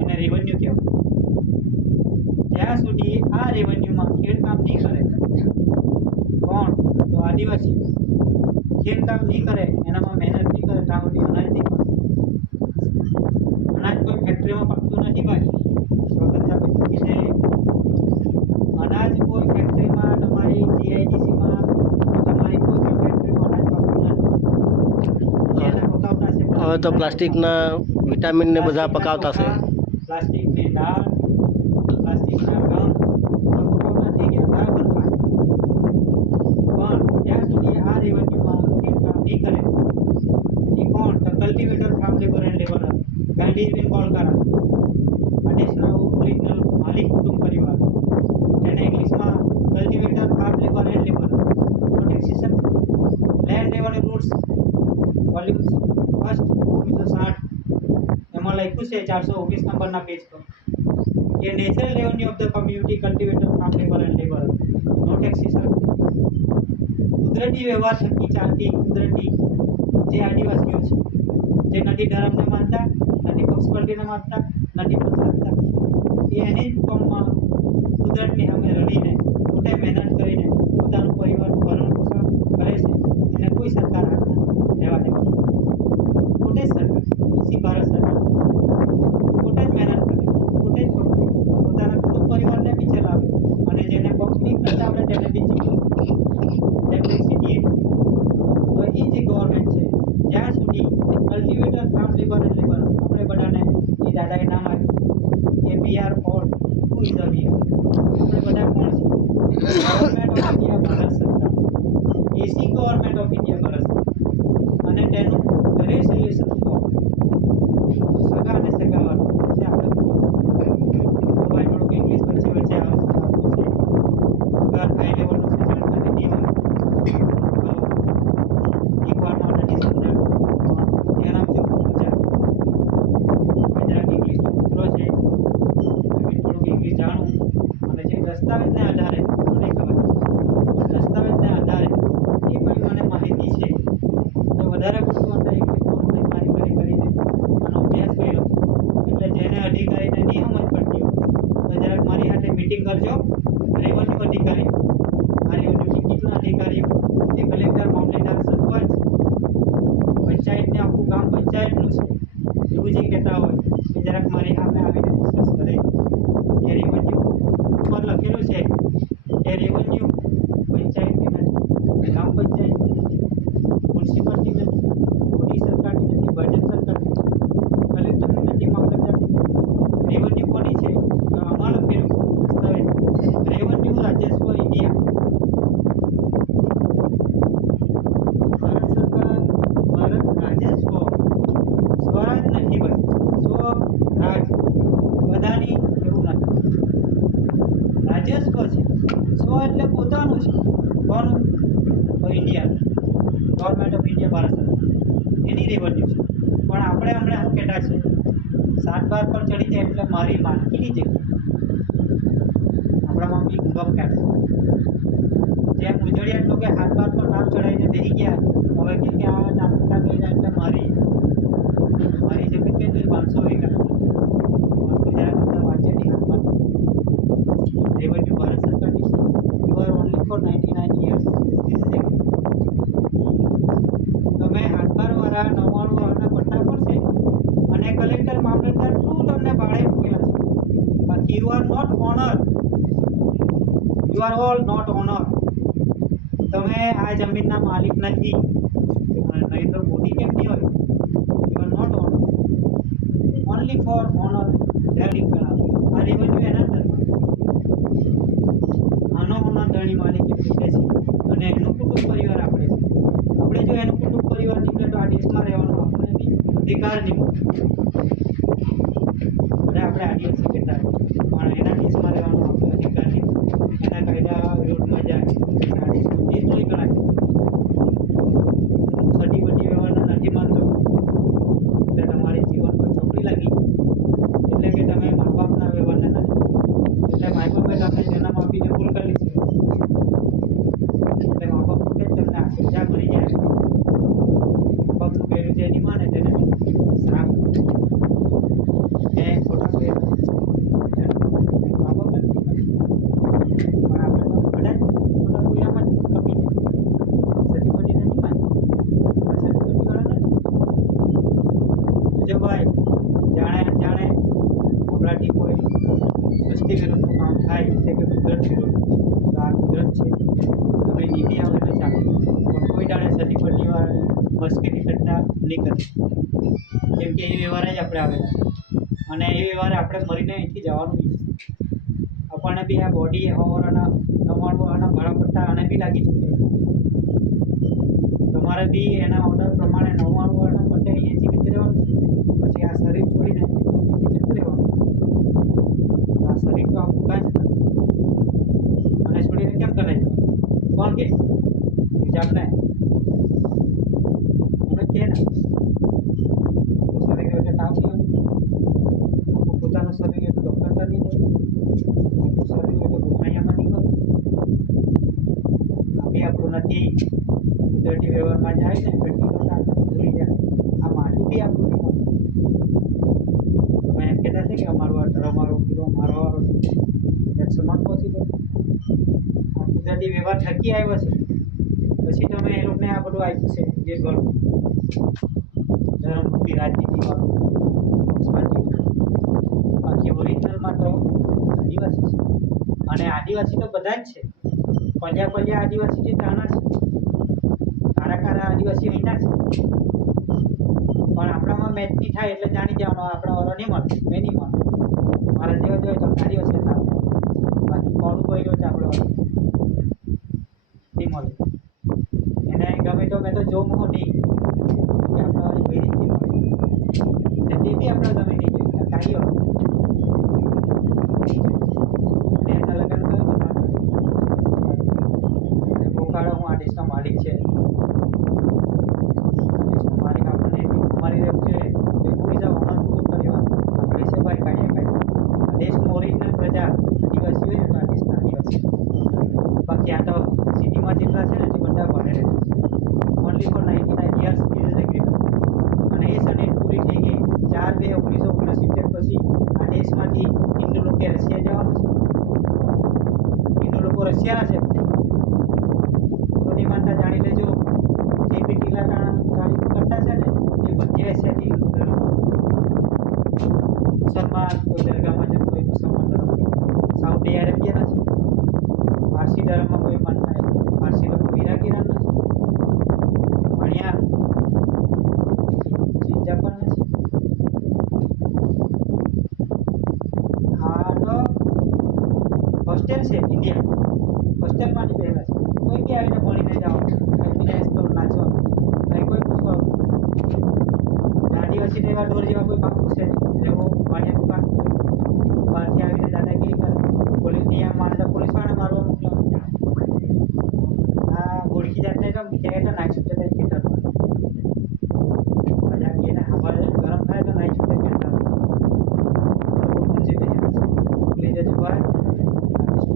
એને રેવન્યુ કહેવાય જ્યાં સુધી આ રેવન્યુમાં ખેડકામ નહીં કરે કોણ તો આદિવાસી ખેડકામ નહીં કરે એનામાં મહેનત નહીં કરે ત્યાં સુધી અનાજ નહીં મળે અનાજ કોઈ ફેક્ટરીમાં પાકતું નથી ભાઈ અનાજ કોઈ ફેક્ટરીમાં તમારી જીઆઈડીસીમાં તમારી કોઈ બી ફેક્ટરીમાં અનાજ પાકતું નથી એને પકાવતા છે હવે તો પ્લાસ્ટિકના વિટામિન ને બધા પકાવતા છે પ્લાસ્ટિકની દાળ પ્લાસ્ટિકના ઘઉં પકાવતા થઈ ગયા બરાબર પણ જ્યાં સુધી આ રેવન્યુમાં ખેડકામ નહીં કરે એ કોણ તો cultivator farm labour and labour ગાંધીજીને કોલ કરા આ દેશના ઓરિજિનલ માલિક કુટુંબ પરિવાર જેને ઇંગ્લિશમાં cultivator farm labour and labour taxation land revenue rules volume first 1960 એમાં લખ્યું છે 419 નંબરના પેજ પર કે natural revenue of the community cultivator farm labour and labour નો ટેક્સેશન કુદરતી વ્યવહાર થકી ચાલતી કુદરતી જે આદિવાસીઓ છે જે નથી ધર્મને માનતા નથી પક્ષપાર્ટીને માનતા નથી મત રાખતા એ એની જ કોમમાં કુદરતની સામે રડીને પોતે મહેનત કરીને પોતાનું પરિવારનું ભરણ પોષણ કરે છે એને કોઈ સરકાર હાથમાં લેવા દેવા પોતે જ સરકાર એસી ભારત સરકાર પોતે જ મહેનત કરે પોતે જ પકડે પોતાના કુટુંબ પરિવારને બી ચલાવે અને જેને પગની કરતા આપણે તેને બી ચીકવે ઇલેક્ટ્રિસિટી તો એ જે ગવર્મેન્ટ છે જ્યાં સુધી cultivator farm labour and labour આપણે બધાને એ દાદાએ નામ આપ્યું કે we are all who is a we આપણે બધા કોણ છે ગવર્મેન્ટ ઓફ ઇન્ડિયા ભારત સરકાર એસી ગવર્મેન્ટ ઓફ ઇન્ડિયા ભારત સરકાર અને તેનું દરેક રિલેશન સગા અને સગાવાળું એટલે આપણે મોબાઈલ થોડુંક ઇંગ્લિશ વચ્ચે વચ્ચે આવે છે આપવું છે પગાર હાઈ લેવલનું છે જાણકારી નહીં હોય તો એક વારમાં નથી સમજાતું ધ્યાન આપજો સમજાવ જરાક ઇંગ્લિશનો કૂતરો છે થોડુંક ઇંગ્લિશ જાણું અને જે દસ્તાવેજને આધારે મને ખબર દસ્તાવેજને આધારે એ પણ મને માહિતી છે તો વધારે પડતું અંદર ઇંગ્લિશ મારી કરીને આનો અભ્યાસ કર્યો એટલે જેને અધિકારીને નહીં સમજ પડતી હોય તો જરાક મારી સાથે મિટિંગ કરજો રેવન્યુ અધિકારી આ રેવન્યુની કેટલા અધિકારીઓ એ કલેક્ટર મામલેદાર સરપંચ પંચાયતને આખું કામ પંચાયતનું છે એવું જે કહેતા હોય એ જરાક મારી સામે આવીને ડિસ્કસ કરે કે રેવન્યુ ઉપર લખેલું છે કે રેવન્યુ પંચાયતની નથી ગ્રામ પંચાયતની નથી મ્યુનિસિપાલિટી નથી મોદી સરકારની નથી ભાજપ સરકારની કલેક્ટરની નથી મામલતદારની નથી રેવન્યુ કોની છે તો આમાં લખેલું છે રેવન્યુ રાજ્યસ્વ ઇન્ડિયા ભારત સરકાર ભારત રાજ્યસ્વ સ્વરાજ નથી ભાઈ સ્વરાજ બધાની જરૂર નથી રાજ્યસ્વ છે સ્વ એટલે પોતાનું છે કોનું તો India government of India Bharat સરકાર એની રેવન્યુ છે પણ આપણે હમણાં શું કહેતા છે 7/12 પર ચડી જાય એટલે મારી માલકીની જગ્યા આપણામાં બી ગુંગમ કાઢે જેમ ઉજળિયા લોકો 7/12 પર નામ ચડાવીને બેસી ગયા હવે કે આ નામતા ગયા એટલે મારી જમીન કેટલી 500 વીઘા ગુજરાત અંદર વાંચેલી હાથમાં રેવન્યુ ભારત સરકારની છે you are only for 99 years તમે 7/12 વાળા 99 વાળાના પટ્ટા પર છે અને કલેક્ટર મામલતદાર શું તમને ભાડે મૂકેલા છે બાકી you are not owner you are all not owner તમે આ જમીનના માલિક નથી નરેન્દ્ર મોદી કેમ નહીં હોય you are not owner only for owner dealing કરાવે આ રેવન્યુ એના અંદરમાં આનો ઓનર ધણી માલિક પોતે છે અને એનું કુટુંબ પરિવાર આપણે છે આપણે જો એનું કુટુંબ પરિવાર નીકળે તો આ દેશમાં રહેવાનો આપણને બી અધિકાર નહીં મળે આપણે આદિવાસી કહેતા પણ એના દેશમાં રહેવાનો આપણે અધિકાર નહીં એના કાયદા વિરોધમાં જાય આ દેશનો દેશ નહીં ગણાય હું સટી બધી વ્યવહારના નથી માનતો એટલે તમારી જીવન પર ચોપડી લાગી એટલે કે તમે મા બાપના વ્યવહારને નથી એટલે મા બાપે તમને જન્મ આપીને ભૂલ કરી છે એટલે મા બાપ પોતે જ તમને સજા કરી જાય મા બાપનું પહેલું જે નહીં માને તેને શ્રાપ એ ખોટા પહેલા મા બાપ જ નહીં કરે પણ આપણે તો બધા જ ખોટા કોઈનામાં જ કપી જાય સતીપતિને નહીં માનતી સતીપતિવાળા નથી જો ભાઈ જાણે આપણાથી કોઈ સૃષ્ટિ વિરુદ્ધનું કામ થાય એટલે કે કુદરત વિરુદ્ધ તો આ કુદરત છે તમે નીતિ આવે તો ચાલે પણ કોઈ દાડે સતીપતિવાળાની મસ્કરી કરતા નહીં કરે કેમ કે એ વ્યવહાર જ આપણે આવેલા અને એ વ્યવહારે આપણે મરીને અહીંથી જવાનું નહીં આપણને બી આ બોડી 100 વર્ષના 99 વર્ષના ભાડા પટ્ટા આને બી લાગી ચૂકે તમારે બી એના ઓર્ડર પ્રમાણે 99 વર્ષના પટ્ટે અહીંયા જીવિત રહેવાનું પછી આ શરીર છોડીને અહીંથી જતું રહેવાનું આ શરીર તો આખું કાંઈ જ અને છોડીને કેમ કરે કોણ કે બીજાને અમે કે ને શરીર એટલે તાવ નહીં આખું પોતાનું શરીર એટલે ડૉક્ટર નહીં હોય આખું શરીર એટલે ગુફાયામાં નહીં હોય આ બી આપણું નથી કુદરતી વ્યવહારમાં જાય ને ઘટી ભૂલી જાય આ માથું બી આપણું નહીં હોય તમે એમ કહેતા છે કે અમારું આ ધરો મારો કિલો મારો વાળો છે દેટ્સ નોટ પોસિબલ એવા થકી આવ્યો છે પછી તમે એ લોકોને આ બધું આપ્યું છે જે ઘણું ધર્મરૂપી રાજનીતિ વાળું બાકી ઓરિજિનલમાં તો આદિવાસી છે અને આદિવાસી તો બધા જ છે પલ્યા પલ્યા આદિવાસી જે ત્યાંના છે કારા કારા આદિવાસી અહીંના છે પણ આપણામાં મેચ નહીં થાય એટલે જાણી જવાનો આપણા વાળો નહીં મળે મેં નહીં મળે મારા જેવા જોઈએ તો આદિવાસી હતા બાકી કોણ કોઈ છે આપણો નહીં મળે એને ગમે તો મેં તો જોઉં નહીં કે આપણા વાળી કઈ રીતે મળે તે બી આપણે ગમે નહીં જોઈએ કાર્યો અને એના લગ્ન કરીને બહુ કાળો હું આ દેશનો માલિક છે માલિક આપણને અમારી રહેવું છે એ ભૂલી જાવ અમારું પૂરું પરિવાર આપણે છે ભાઈ કાઢીએ આ દેશનું ઓરિજિનલ પ્રજા આદિવાસી હોય ને તો આ દેશના આદિવાસી બાકી આ તો સિટીમાં જેટલા છે ને તે બધા ભાડે રહે છે only for 99 years lease agreement અને એ સને પૂરી થઈ ગઈ 4/2/1969 પછી આ દેશમાંથી હિન્દુ લોકો રશિયા જવાનું છે હિન્દુ લોકો રશિયાના છે માનતા જાણી લેજો જે બી ટીલા તારીખ કરતા છે ને એ બધે એશિયાથી હિન્દુ ધર્મ મુસલમાન કોઈ દરગાહમાં જતું કોઈ મુસલમાન ધર્મ સાઉદી અરેબિયાના છે પારસી ધર્મમાં કોઈ માનતા પારસી લોકો ઈરાકીરાના છે ભણ્યા ચીન જાપાનના છે હા તો હોસ્ટેલ છે ઇન્ડિયા હોસ્ટેલમાંથી પહેલા છે કોઈ બી આવીને ભણીને જાઓ એમ્બિલન્સ તો નાચવાનું કંઈ કોઈ પૂછવા આદિવાસીને એવા ઢોર જેવા કોઈ બાપ પૂછે નહીં એવો ભાણિયા દુકાન બહારથી આવીને દાદાગીરી કરે પોલીસ નિયમ માને તો પોલીસવાળાને મારવા મોકલો આ ઓળખી જાતને તો ક્યાંય તો નાઈ છૂટે થાય ખેતરમાં મજા એને હવા ગરમ થાય તો નાઈ છૂટે ખેતરમાં ભૂલી જજો ભાઈ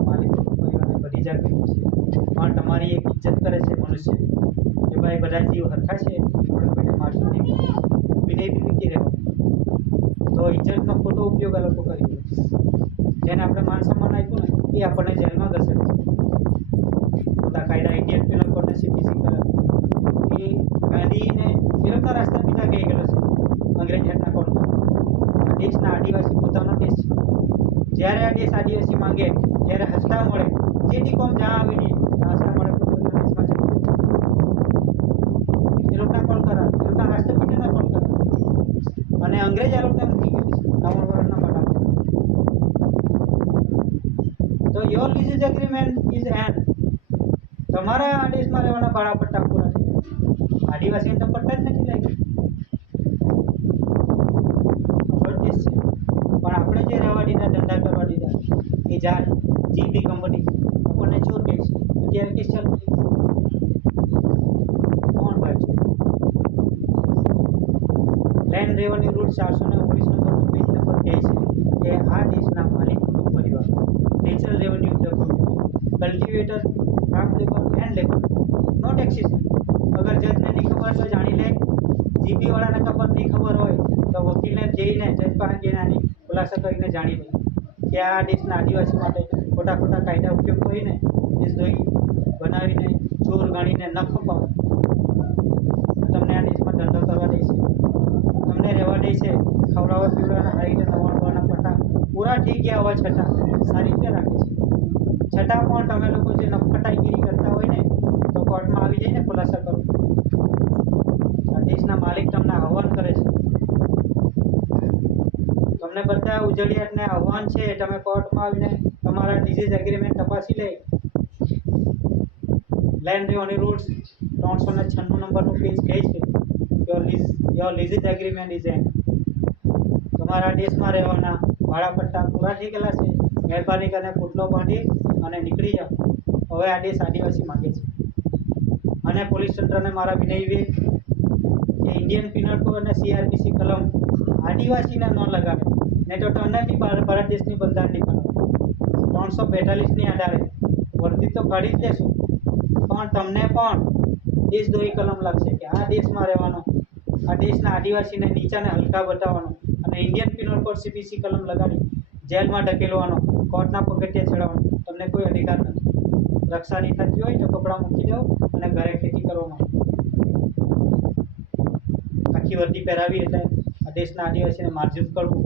માલિક પરિવારને બધી જાગૃતિ છે પણ તમારી એક ઇજ્જત કરે છે મનુષ્ય કે ભાઈ બધા જીવ હરખા છે આપણે કોઈને મારશું નહીં વિનય બી વીકી રહેવો તો ઇજ્જતનો ખોટો ઉપયોગ આ લોકો કરી જેને આપણે માન સન્માન આપ્યું ને એ આપણને જેલમાં ઘસે છે ખોટા કાયદા ઇન્ડિયન પેનલ કોડને સીપીસી કરે એ ગાંધીને વિરોધના રાસ્તા પીછા કહી ગયેલો છે અંગ્રેજ હેઠના કોડમાં આ દેશના આદિવાસી પોતાનો દેશ છે જ્યારે આ દેશ આદિવાસી માંગે ત્યારે હસતા મળે જેથી કોમ જ્યાં આવી નહીં હસતા મળે પોતાના દેશમાં જતું એ લોકોના કોલ કરા એ લોકોના રાષ્ટ્રપતિના કોલ કરા અને અંગ્રેજ આ લોકોને મૂકી ગયેલી છે 9 વર્ષના મોટા તો your lease agreement is and તમારા આ દેશમાં રહેવાના ભાડા પટ્ટા પૂરા થઈ ગયા આદિવાસીને તો પટ્ટા જ નથી લાગ્યા દેશ છે પણ આપણે જે રહેવા દીધા ધંધા કરવા દીધા એ જાય જીબી કંપની આપણને ચોર કહે છે અત્યારે કેસ ચાલુ છે કોણ ભાઈ છે લેન્ડ રેવન્યુ રૂટ 419 નંબરનો પેજ નંબર કહે છે કે આ દેશના માલિક કુટુંબ પરિવાર natural revenue document cultivator farm labour and labour નો ટેક્સીસ અગર જજને નહીં ખબર તો જાણી લે જીબી વાળાને ખબર નહીં ખબર હોય તો વકીલને જઈને જજ પાસે જઈને આની ખુલાસા કરીને જાણી લે કે આ દેશના આદિવાસી માટે ખોટા ખોટા કાયદા ઉપયોગ કરીને દેશદ્રોહી બનાવીને ચોર ગણીને ન ખપાવે તમને આ દેશમાં ધંધો કરવા દે છે તમને રહેવા દે છે ખવડાવવા પીવડાવવાના હારીને નવાણવાના પટ્ટા પૂરા થઈ ગયા હોવા છતાં સારી રીતે રાખે છે છતાં પણ તમે લોકો જે નફટાઈગીરી કરતા હોય ને તો કોર્ટમાં આવી જઈને ખુલાસા કરો આ દેશના માલિક તમને આહવાન કરે છે તમને બધા ઉજળિયાતને આહવાન છે તમે કોર્ટમાં આવીને તમારા ડિઝીઝ એગ્રીમેન્ટ તપાસી લે લેન્ડ રેવન્યુ રૂલ્સ 396 નંબરનું પેજ કહે છે your lease agreement is and તમારા દેશમાં રહેવાના ભાડા પટ્ટા પૂરા થઈ ગયેલા છે મહેરબાની કરીને પુટલો બાંધી અને નીકળી જાઓ હવે આ દેશ આદિવાસી માગે છે અને પોલીસ તંત્રને મારા વિનય કે ઇન્ડિયન પિનલ કોડ અને CRPC કલમ આદિવાસીને ન લગાવે ને તો તમને બી ભારત દેશની બંધારણની કલમ 342ની આધારે વર્દી તો કાઢી જ લેશું પણ તમને પણ દેશદ્રોહી કલમ લાગશે કે આ દેશમાં રહેવાનો આ દેશના આદિવાસીને નીચાને હલકા બતાવવાનો અને ઇન્ડિયન પિનલ કોડ CPC કલમ લગાડી જેલમાં ઢકેલવાનો કોર્ટના પગથિયે ચડાવવાનો તમને કોઈ અધિકાર નથી રક્ષાની થતી હોય તો કપડાં મૂકી દો અને ઘરે ખેતી કરવામાં આખી વર્દી પહેરાવી એટલે આ દેશના આદિવાસીને મારઝૂડ કરવું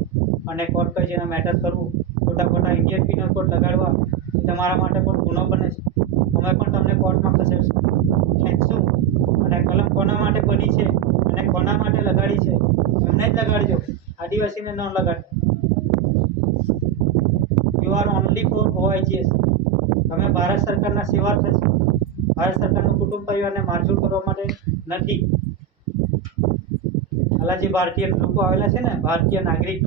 અને કોર્ટ કચેરીના મેટર કરવું, ખોટા ખોટા ઇન્ડિયન પિનલ કોડ લગાડવા એ તમારા માટે પણ ગુનો બને છે. અમે પણ તમને કોર્ટમાં ખસેડશું, ખેંચશું અને કલમ કોના માટે બની છે અને કોના માટે લગાડી છે એમને જ લગાડજો, આદિવાસીને ન લગાડજો. You are only for OIGS. તમે ભારત સરકારના સેવા થશે, ભારત સરકારનું કુટુંબ પરિવારને મારઝૂડ કરવા માટે નથી. આલા જે ભારતીય લોકો આવેલા છે ને, ભારતીય નાગરિક,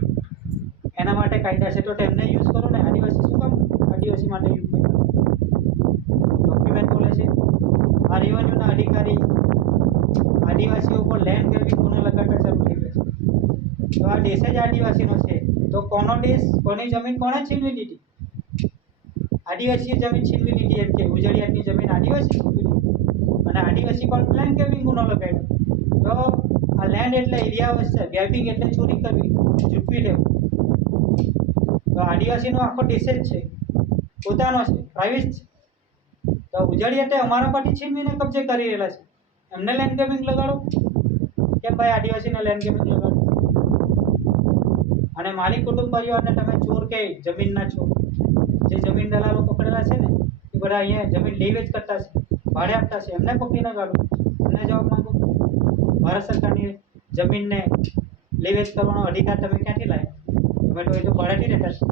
એના માટે કાયદા છે તો તેમને યુઝ કરો ને. આદિવાસી શું કામ આદિવાસી માટે યુઝ કરો? ડોક્યુમેન્ટ બોલે છે આ રેવન્યુના અધિકારી આદિવાસીઓ પર લેન્ડ ગ્રેબિંગ ગુનો લગાડતા શરૂ થઈ ગયો છે. તો આ દેશ જ આદિવાસીનો છે તો કોનો દેશ, કોની જમીન કોણે છીનવી લીધી? આદિવાસીએ જમીન છીનવી લીધી એમ કે ઉજળિયાતની જમીન આદિવાસી છીનવી લીધી અને આદિવાસી પર લેન્ડ ગ્રેબિંગ ગુનો લગાડ્યો. તો આ લેન્ડ એટલે એરિયા વસ્તુ, ગ્રેબિંગ એટલે ચોરી કરવી, ઝૂંટવી લેવું. તો આદિવાસીનો આખો દેશ જ છે, પોતાનો છે, પ્રાઇવેટ છે. તો ઉજળિયાતે અમારા પરથી છીનવીને કબજે કરી રહેલા છે, એમને લેન્ડ ગ્રેબિંગ લગાડો કે ભાઈ આદિવાસીને લેન્ડ ગ્રેબિંગ લગાડો? અને માલિક કુટુંબ પરિવારને તમે ચોર કે જમીનના છો. જે જમીન દલાલો પકડેલા છે ને એ બધા અહીંયા જમીન લે વેચ કરતા છે, ભાડે આપતા છે, એમને પકડીને કાઢો. એમને જવાબ માંગો. ભારત સરકારની જમીનને લે વેચ કરવાનો અધિકાર તમે ક્યાંથી લાવ્યા? તમે તો એ તો ભાડેથી રહેતા છે.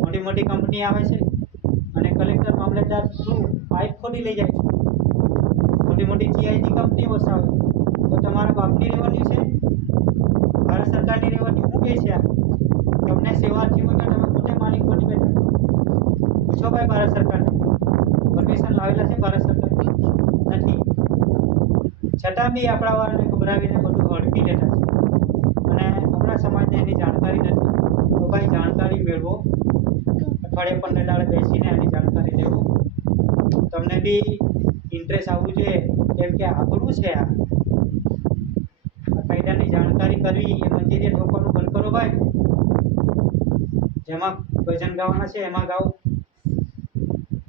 મોટી મોટી કંપની આવે છે અને કલેક્ટર મામલતદાર થ્રુ પાઇપ ખોદી લઈ જાય છે. મોટી મોટી GIG કંપની વસાવે તો તમારા બાપની રેવન્યુ છે, ભારત સરકારની રેવન્યુ શું કહે છે? આ તમને સેવાથી હોય તો તમે પોતે માલિક બની બેઠા. પૂછો ભાઈ ભારત સરકારને, પરમિશન લાવેલા છે ભારત સરકાર? નથી. છતાં બી આપણા વાળાને ગભરાવીને બધું હડપી લેતા છે અને આપણા સમાજને એની જાણકારી નથી. તો ભાઈ જાણકારી મેળવો, અઠવાડિયે 15 દાડે બેસીને એની જાણકારી લેવો. તમને બી ઇન્ટરેસ્ટ આવવું જોઈએ કેમ કે આપણું છે આ કાયદાની જાણકારી કરવી. એ મંદિરે ઠોકવાનું બંધ કરો ભાઈ. જેમાં ભજન ગાવાના છે એમાં ગાઓ,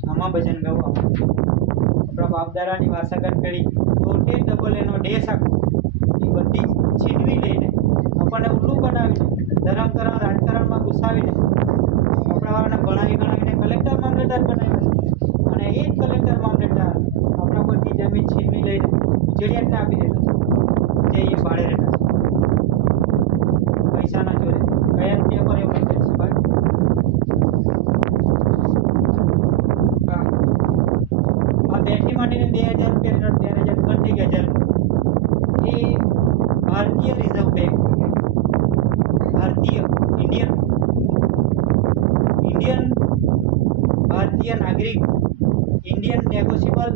આમાં ભજન ગાઓ. આપણા બાપદાદાની વારસાગત પેઢી ટોટે ડબલ એનો દેશ આખો એ બધી છીનવી લઈને આપણને ઉલ્લું બનાવીને ધર્મકરણ રાજકારણમાં ઘુસાવીને આપણાવાળાને ભણાવીને કલેક્ટર મામલતદાર બનાવ્યા છે અને એ જ કલેક્ટર મામલતદાર આપણા પરથી જમીન છીનવી લઈને ઉજળિયાતને આપી દેતા છે, જે એ ભાડે રહેતા છે પૈસાના જોડે. કયા રૂપિયા પર એવું કરે છે ભાઈ? આ બેઠી માંડીને 2000 રૂપિયા નોટ 2000 થઈ ગયા. એ ભારતીય રિઝર્વ બેંક, ભારતીય ઇન્ડિયન ભારતીય નાગરિક, ઇન્ડિયન નેગોશિયેબલ,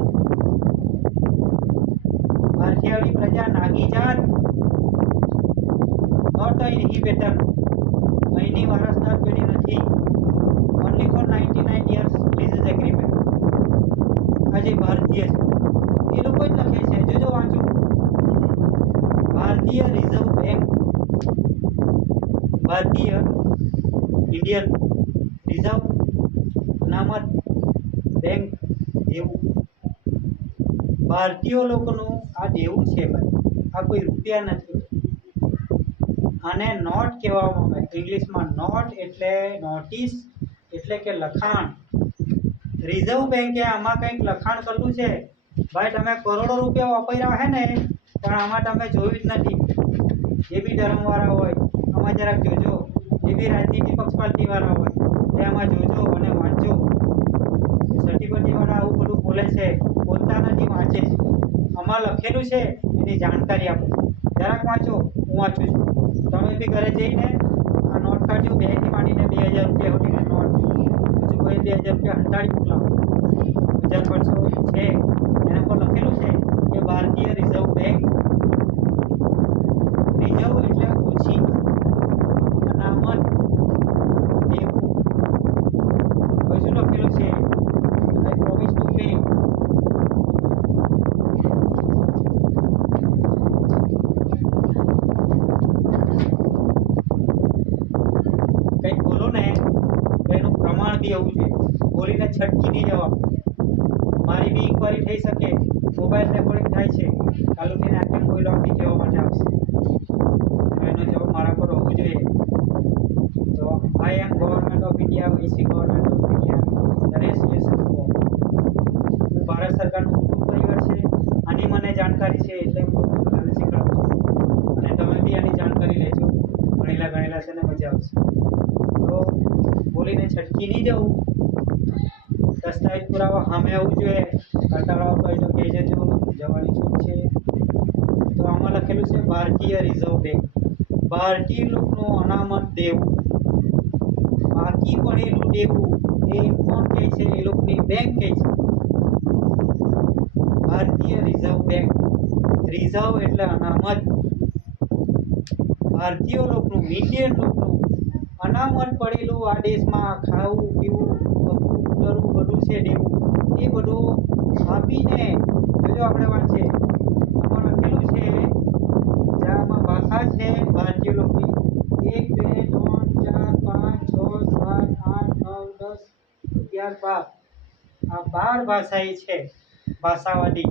ભારતીયની પ્રજા નાગી જાત, નોટ ઇનહિબિટર, અહીંની વારસદાર પેઢી નથી. Only for 99 years lease agreement. આ જે ભારતીય છે એ લોકો જ લખે છે, જોજો વાંચો. ભારતીય રિઝર્વ બેંક, ભારતીય ઇન્ડિયન રિઝર્વ અનામત બેંક દેવું. ભારતીય લોકોનું આ દેવું છે ભાઈ, આ કોઈ રૂપિયા નથી. આને નોટ કહેવામાં આવે ઇંગ્લિશમાં. નોટ એટલે નોટિસ એટલે કે લખાણ. રિઝર્વ બેંકે આમાં કંઈક લખાણ કરેલું છે ભાઈ. તમે કરોડો રૂપિયા વાપર્યા હે ને પણ આમાં તમે જોયું જ નથી. જે બી ધર્મવાળા હોય આમાં જરાક જોજો, જે બી રાજનીતિ પક્ષપાતીવાળા હોય તે આમાં જોજો અને વાંચો. સર્ટિફિકેટવાળા આવું બધું બોલે છે, બોલતા નથી, વાંચે છે. આમાં લખેલું છે એની જાણકારી આપો. જરાક વાંચો, હું વાંચું છું. તમે બી ઘરે જઈને આ નોટ કાઢજો, 2 થી માંડીને 2000 રૂપિયા સુધીની નોટ. હજુ કોઈ 2000 રૂપિયા હંતાડી મોકલાવો. 1500 છે એના પર લખેલું છે કે ભારતીય રિઝર્વ બેંક. રિઝર્વ એટલે ઓછી, અનામત દેવું. હજુ લખેલું છે આઈ પ્રોમિસ ટુ પે. કંઈક બોલો ને તો એનું પ્રમાણ બી આવવું જોઈએ. બોલીને છટકી નહીં જવાનું. મારી બી ઇન્કવાયરી થઈ શકે, મોબાઈલ રેકોર્ડિંગ થાય છે, કાલુજીને આખી મોબાઈલ આપી કહેવા માટે આવશે. એનો જવાબ મારા પર હોવું જોઈએ. તો I am government of India, વીસી government of India, residential form. હું ભારત સરકારનો કુટુંબ પરિવાર છે, આની મને જાણકારી છે એટલે હું તમને બધાને શીખવાડું છું. અને તમે બી આની જાણકારી લેજો, ગણેલા છે ને મજા આવશે. તો બોલીને છટકી નહીં જવું. દસ્તાવેજ પુરાવા સામે આવવું જોઈએ. કંટાળા હોય તો કહી જજો, જવાની છૂટ છે. તો આમાં લખેલું છે ભારતીય રિઝર્વ બેંક. ભારતીય લોકોનું અનામત દેવું, બાકી પડેલું દેવું એ કોણ કહે છે? એ લોકોની બેંક કહે છે, ભારતીય રિઝર્વ બેંક. રિઝર્વ એટલે અનામત. ભારતીય લોકોનું, ઇન્ડિયન લોકોનું અનામત પડેલું આ દેશમાં ખાવું પીવું કરવું બધું છે દેવું, એ બધું આપીને જોજો આપણે વાંચે આમાં લખેલું છે. જ્યાંમાં ભાષા છે ભારતીય લોકોની 1 2 3 4 5 6 7 8 9 10 11 12. આ 12 ભાષા એ છે ભાષાવાદી,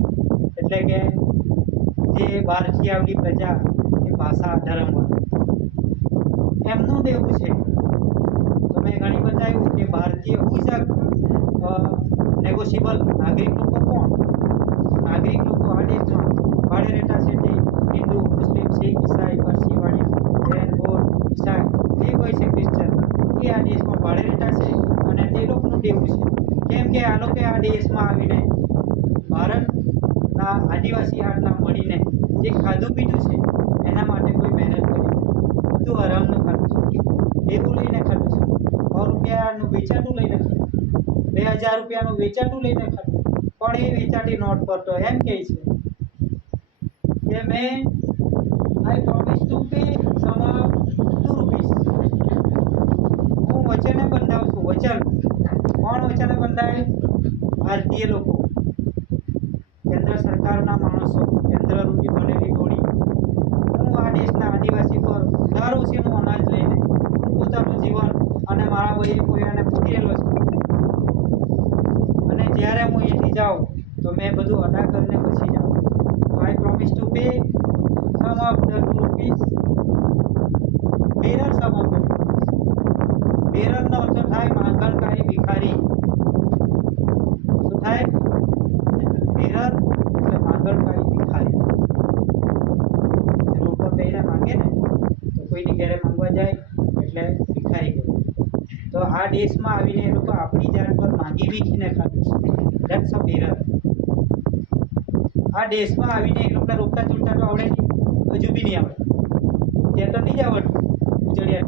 એટલે કે જે બહારથી આવતી પ્રજા એ ભાષા ધર્મવાળી એમનું દેવું છે. તો મેં ઘણી બતાવ્યું કે ભારતીય નેગોશિયેબલ નાગરિક લોકો કોણ? નાગરિક લોકો આ દેશમાં ભાડે રહેતા છે તે હિન્દુ, મુસ્લિમ, શીખ, ઈસાઈ, પારસી, વાણિયા, જૈન, બૌદ્ધ, ઈસાઈ જે કોઈ છે ક્રિશ્ચન, એ આ દેશમાં ભાડે રહેતા છે અને તે લોકોનું દેવું છે. કેમ કે આ લોકો આ દેશમાં આવીને ભારતના આદિવાસી હાથના મળીને જે ખાધું પીધું છે એના માટે કોઈ મહેનત કરી, બધું આરામનું ખાધું છે, દેવું લઈને ખાધું છે, 100 રૂપિયાનું વેચાતું લઈને ખાધું, 2000 રૂપિયાનું વેચાતું લઈને ખાધું. પણ એ વેચાતી નોટ પર તો એમ કહે છે કે મેં I promise to pay sum of 2 rupees. હું વચને બંધાવું છું. વચન કોણ વચને બંધાય? ભારતીય લોકો, કેન્દ્ર સરકારના માણસો, કેન્દ્રરૂપી બનેલી ટોળી. હું આ દેશના આદિવાસી પર દર વર્ષેનું અનાજ લઈને હું પોતાનું જીવન અને મારા ભાઈએ કોઈને પૂરેલો છે. અને જ્યારે હું અહીંથી જાઉં તો મેં બધું અદા કરીને પછી જાઉં. I promise to pay sum of the 2 rupees. Bearer sum of the 2 rupees. બેરરનો અર્થ થાય માંગણકારી, ભિખારી. શું થાય? બેરર એટલે માંગણકારી, ભિખારી. રોડ પર બેહીને માંગે ને તો કોઈની ઘરે માંગવા જાય એટલે ભિખારી કહેવાય. તો આ દેશમાં આવીને એ લોકો આપણી જાત પર માંગી વીખીને ખાધું છે. That's a bearer. આ દેશમાં આવીને એ લોકોને રોકતા ચૂંટતા તો આવડે નહીં, હજુ બી નહીં આવડે. ત્યાં તો નહીં જ આવડતું ઉજળિયા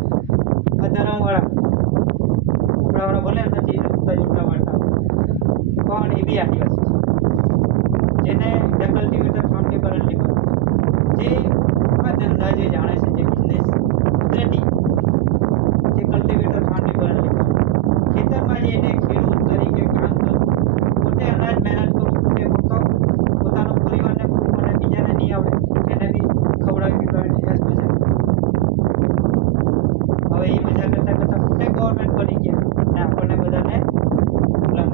આ ધરમવાળા ઉપડાવાળા ભલે નથી રોકતા ચૂંટતા વાળતા, પણ એ બી આદિવાસી છે જેને કલ્ટિવેટર ફાર્મની કરંટલી જે આ ધંધા જે જાણે છે, જે બિઝનેસ કુદરતી જે કલ્ટિવેટર ફાર્મની કરંટલી ખેતરમાં જઈને ખેડૂત તરીકે કામ કરવું, પોતે અનાજ મહેનત કરવું, પોતે પકાવવું, પોતાનો પરિવારને પૂરું અને બીજાને નહીં આવડે એને બી ખવડાવી પીવડાવીને યશ મજા. હવે એ મજા કરતાં કરતાં પોતે ગવર્મેન્ટ બની ગયા અને આપણને બધાને ગુલામ.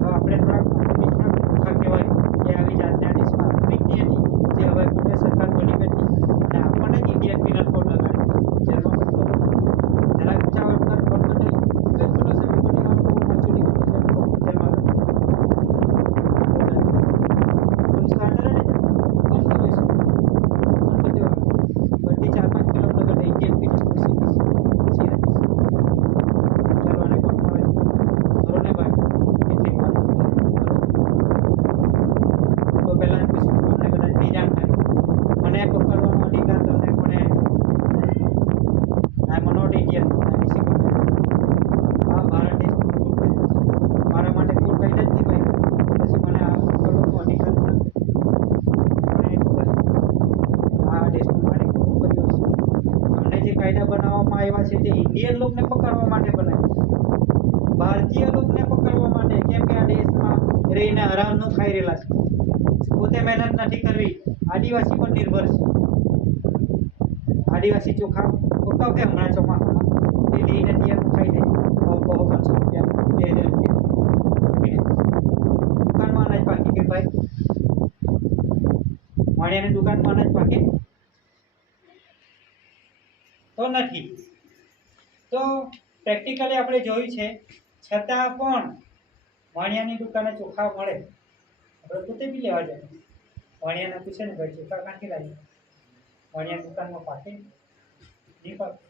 તો આપણે થોડાક કહેવાય કે આવી જાતના દેશમાં આપણી હતી જે હવે પોતે સરકાર બની બેઠી અને આપણને જ ઇન્ડિયન પિનલ કોડ લગાડી જેમાં જરાક ઊંચા વળતર ફોન કરી કંઈ ખોટો છે વિકોની વાર બહુ મોચુડી ખોટો છે જેમાં પોલીસ કાઢે ને ફોન કરો છો ફોન કરજો બધી 4-5 કિલોમીટર કરતા ઇન્ડિયન પિનલ કોડ સીઆરપીસી ચાલો આને કોણ કરે કરો ને ભાઈ કેટલી કોણ તો પહેલાં પૂછ્યું અમને કદાચ નહીં જાણકારી મને પકડવાનો અધિકાર તમને કોને? આઈ એમ નોટ ઇન્ડિયન, આઈ એમ આ ભારત દેશનો કુટુંબ છે. મારા માટે કોઈ કાયદા જ નહીં ભાઈ, પછી મને આ પકડવાનો અધિકાર મળે. મને એ ખબર આ દેશનો માલિક શું કર્યો છે. અમને જે કાયદા બનાવવામાં આવ્યા છે તે ઇન્ડિયન લોકોને પકડવા માટે બનાવ્યા, ભારતીય લોકોને પકડવા માટે. કેમ કે આ દેશમાં રહીને હરામનું ખાઈ રહેલા છે, પોતે મહેનત નથી કરવી, આદિવાસી પર નિર્ભર છે. આદિવાસી ચોખા પકાવશે હમણાં ચોમાસામાં તે લઈને તૈયાર ખાઈ દે, કહો 500 રૂપિયા 2000 રૂપિયા દુકાનમાં અનાજ પાકી કે ભાઈ વાણિયાની દુકાનમાં અનાજ પાકે તો નથી. તો પ્રેક્ટિકલી આપણે જોયું છે છતાં પણ વાણિયાની દુકાને ચોખા મળે આપણે પોતે બી લેવા જાય વાણિયાને પૂછે ને ભાઈ ચોખા ક્યાંથી લાવીએ વાણિયાની દુકાનમાં પાકે નહીં પાકે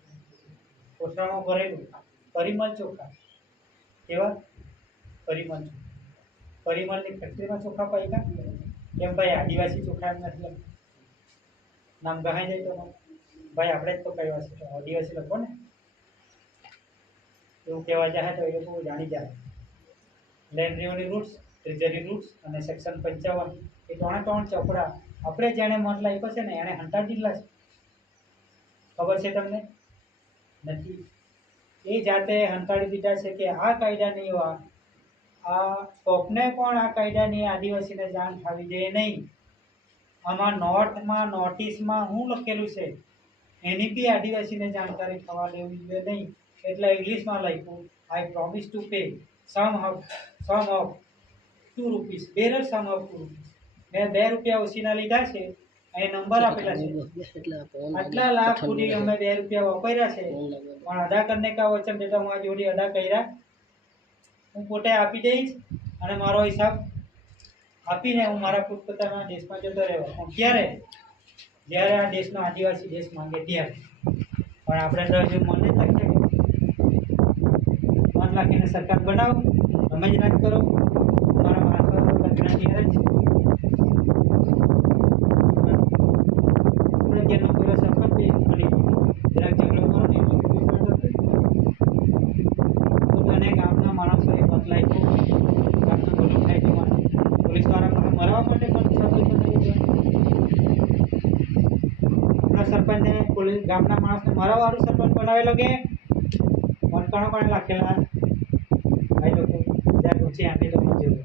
કોથળામાં ભરેલું પરિમલ ચોખા કેવા પરિમલ પરિમલની ફેક્ટરીમાં ચોખા પાક્યા કેમ ભાઈ આદિવાસી ચોખા એમ નથી લખતા નામ ગહાઈ જાય તો ભાઈ આપણે જ તો કહેવા છે તો આદિવાસી લખો ને એવું કહેવા જાય તો એ લોકો જાણી જાય. Land revenue rules treasury rules અને સેક્શન 55 એ ત્રણ ચોપડા આપણે જેણે મત લાગ્યો છે ને એણે હંટાડી દીધા છે ખબર છે તમને નથી એ જાતે હંટાડી દીધા છે કે આ કાયદાની આ કોકને પણ આ કાયદાની આદિવાસીને જાણ થવી જોઈએ નહીં. આમાં નોટમાં નોટિસમાં શું લખેલું છે એની બી આદિવાસીને જાણકારી થવા દેવી જોઈએ નહીં. એટલે ઇંગ્લિશમાં લખ્યું I promise to pay sum of 2 rupees bearer sum of 2 rupees મેં 2 રૂપિયા ઓછીના લીધા છે અહીં નંબર આપેલા છે આટલા લાખ સુધી અમે 2 રૂપિયા વાપર્યા છે પણ અદા કરને કા વચન દેતા હું આ જોડી અદા કર્યા હું પોતે આપી દઈશ અને મારો હિસાબ આપીને હું મારા પોતપોતાના દેશમાં જતો રહેવા. પણ ક્યારે જ્યારે આ દેશનો આદિવાસી દેશ માંગે ત્યારે પણ આપણે તો હજુ મને જ લાગશે મન રાખીને સરકાર બનાવો તમે જ રાજ કરો અમારા માણસો લગ્ન ત્યારે જ આપણે જેનો પેલો સરપંચ બની જરાક ઝઘડો કરો ને અને ગામના માણસોએ મત લાગ્યો ગામના પોલીસ થાય પોલીસ વાળા મને મરવા માટે પણ સરપંચ આપણા સરપંચને પોલીસ ગામના માણસને મરવાવાળું સરપંચ બનાવેલો કે મનકાણો પણ લખેલા ભાઈ લોકો જ્યાં ઊંચી આંટી તો મત જેવું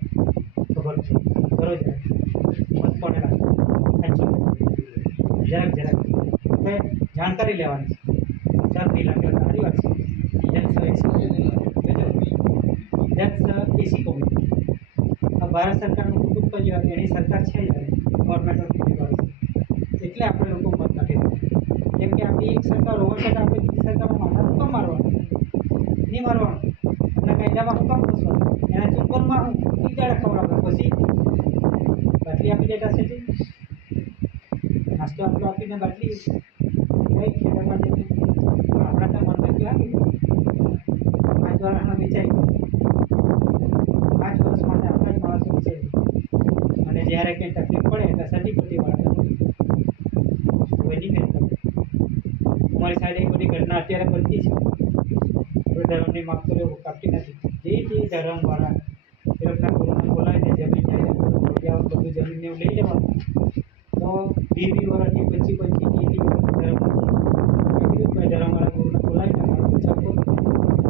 ખબર છે કરો જ મત કોને રાખે સાચું જરાક હવે જાણકારી લેવાની છે 4 લાખ સારી વાત છે એસી કોમ્યુનિટી આ ભારત સરકારનું કુટુંબ પરિવાર એની સરકાર છે જ ગવર્મેન્ટ ઓફ ઇન્ડિયા એટલે આપણે લોકો મત નથી કેમ કે આપણી એક સરકાર હોવા છતાં આપણે બીજી સરકારમાં માથા હુકમ મારવાનું નહીં મારવાનું આપણા કાયદામાં હુકમ પૂછવાનું એના ચુંબનમાં હું ઈજાડે ખવડાવવાનું પછી બાટલી આપી દેતા છે નાસ્તો આપણો આપીને બાટલી કઈ ખેતરમાં જતી આપણા તો મનમાં લાગી 5 વર્ષમાં વિચારી 5 વર્ષ માટે આપણા જ માણસો વિચારી અને જ્યારે કંઈ તકલીફ પડે એટલે સર્ટિફિકેટ વાળા કોઈ નહીં કંઈ તમારી સાથે એ બધી ઘટના અત્યારે બનતી છે કોઈ ધર્મની માગતો એવું કાપતી નથી જે ધર્મવાળા એ લોકોના ગુરુને બોલાવીને જમીન જાય બધું જમીનને એવું લઈ લેવાનું તો 20 વર્ષથી 25 ધર્મ કોઈ ધર્મવાળા ગુરુને બોલાવીને મારો બચાવ કરો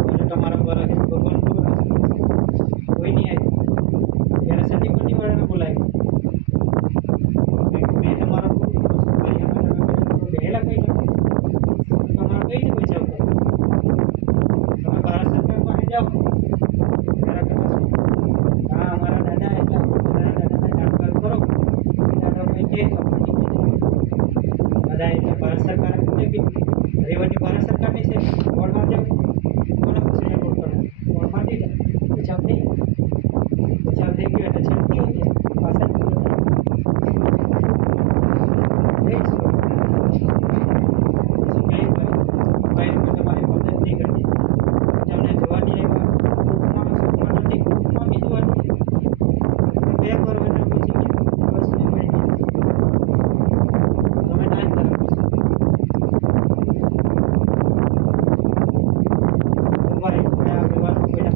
અને તમારા વરસ ભગવાન કરો કોઈ નહીં આવ્યું ત્યારે સતીપતિ વાળાને બોલાવી મેં તમારો પહેલાં કઈ નથી તમારો કઈ રીતે બચાવ કરો તમે ભારત સરકાર પાસે જાઓ હા અમારા દાદા એટલે બધાના દાદાના જાણકાર કરો દાદા કંઈ કહે તો બધા એટલે ભારત સરકારે પોતે કીધું રેવન્યુ ભારત સરકારની છે કોર્ટમાં જાઓ કોને પૂછીને કોર્ટ કરો કોર્ટમાંથી બચાવ થઈ ગયો એટલે છેડતી હોતી પાછા તમારી મદદ નહીં કરતી તમને જોવા નહીં આવ્યા સુખમાં નથી સુખમાં બી જોવા નહીં બે કરો એટલે પછી બસ તમે ના જ કરો ભાઈ આ વ્યવહારમાં પહેલાં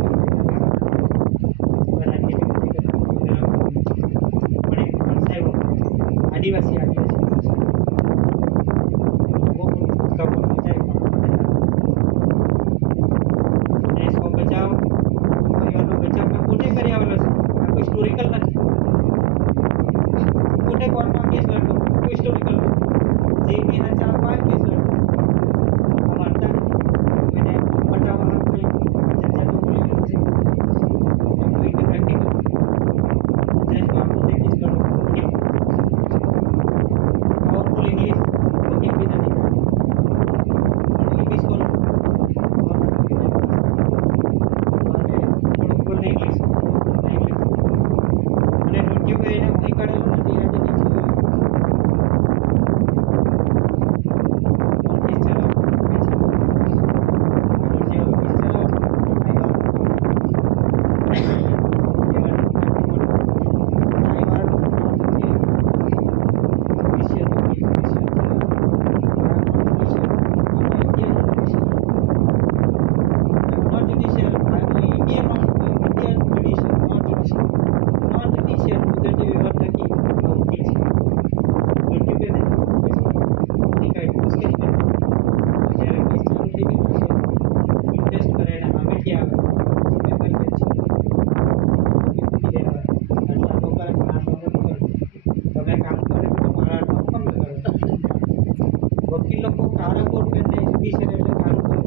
વકીલ લોકો કાળા કોટ પહેરીને જ્યુડિશિયલ એટલે કાળું કરે,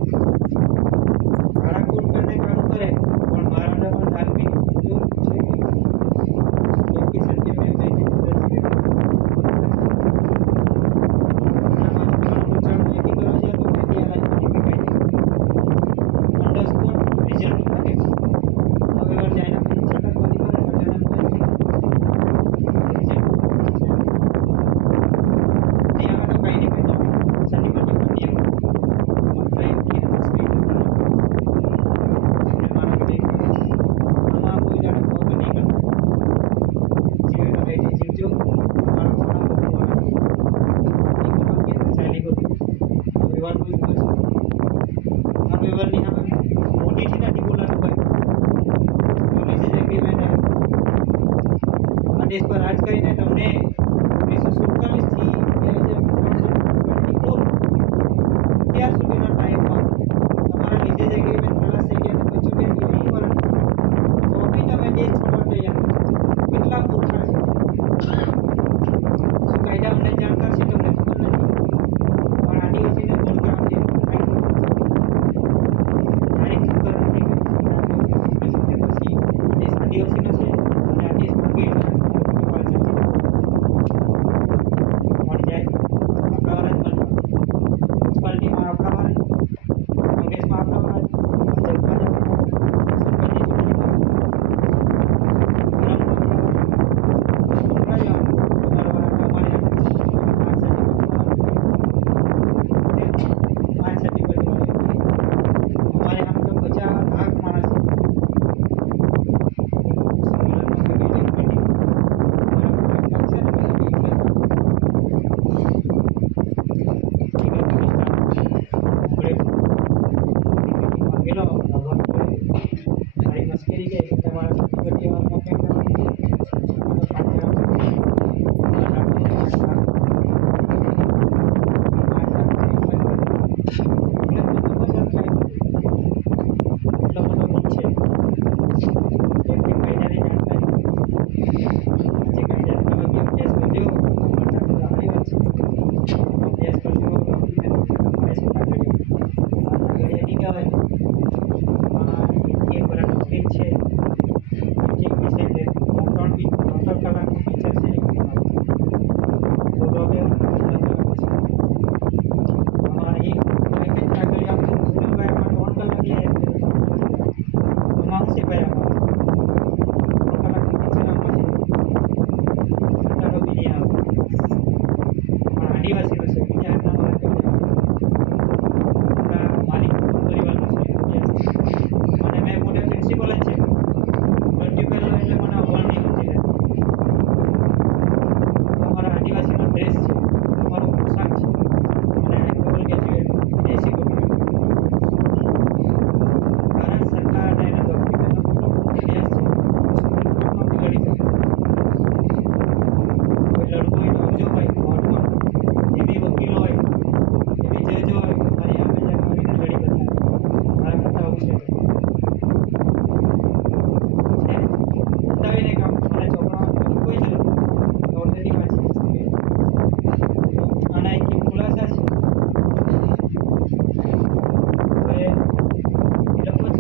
કાળા કોટ પહેરીને કાળું કરે, પણ મારા ડબલ ધાર્મિક જો છે કે સત્યમેવ જયતે કુદરતી આમાં પ્રચારનું એથી કરવા જાય તો મેં ત્યાં રાજમાંથી પીકાઈ ઓન ધ સ્પોટ રિઝલ્ટ આપે છે. હવે વાર જાય ના છટકવાની કરે ઘટના દેશ પર રાજ કરીને તમને 1947 થી 2024 અત્યાર સુધીના ટાઈમમાં તમારા લીધે જ એગ્રીમેન્ટ ખલાસ થઈ ગયા અને 75 થી 20 વર્ષ તો બી તમે દેશ છોડવા તૈયાર કેટલા મૂર્ખા છે. શું કાયદા અમને જાણકાર છે તમને ખબર નથી, પણ આદિવાસીને મૂળ કામ છે પછી દેશ આદિવાસીનો છે અને આ દેશ માંગે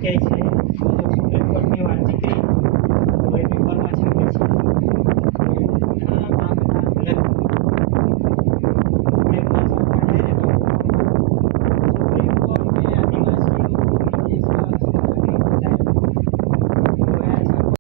કહે છે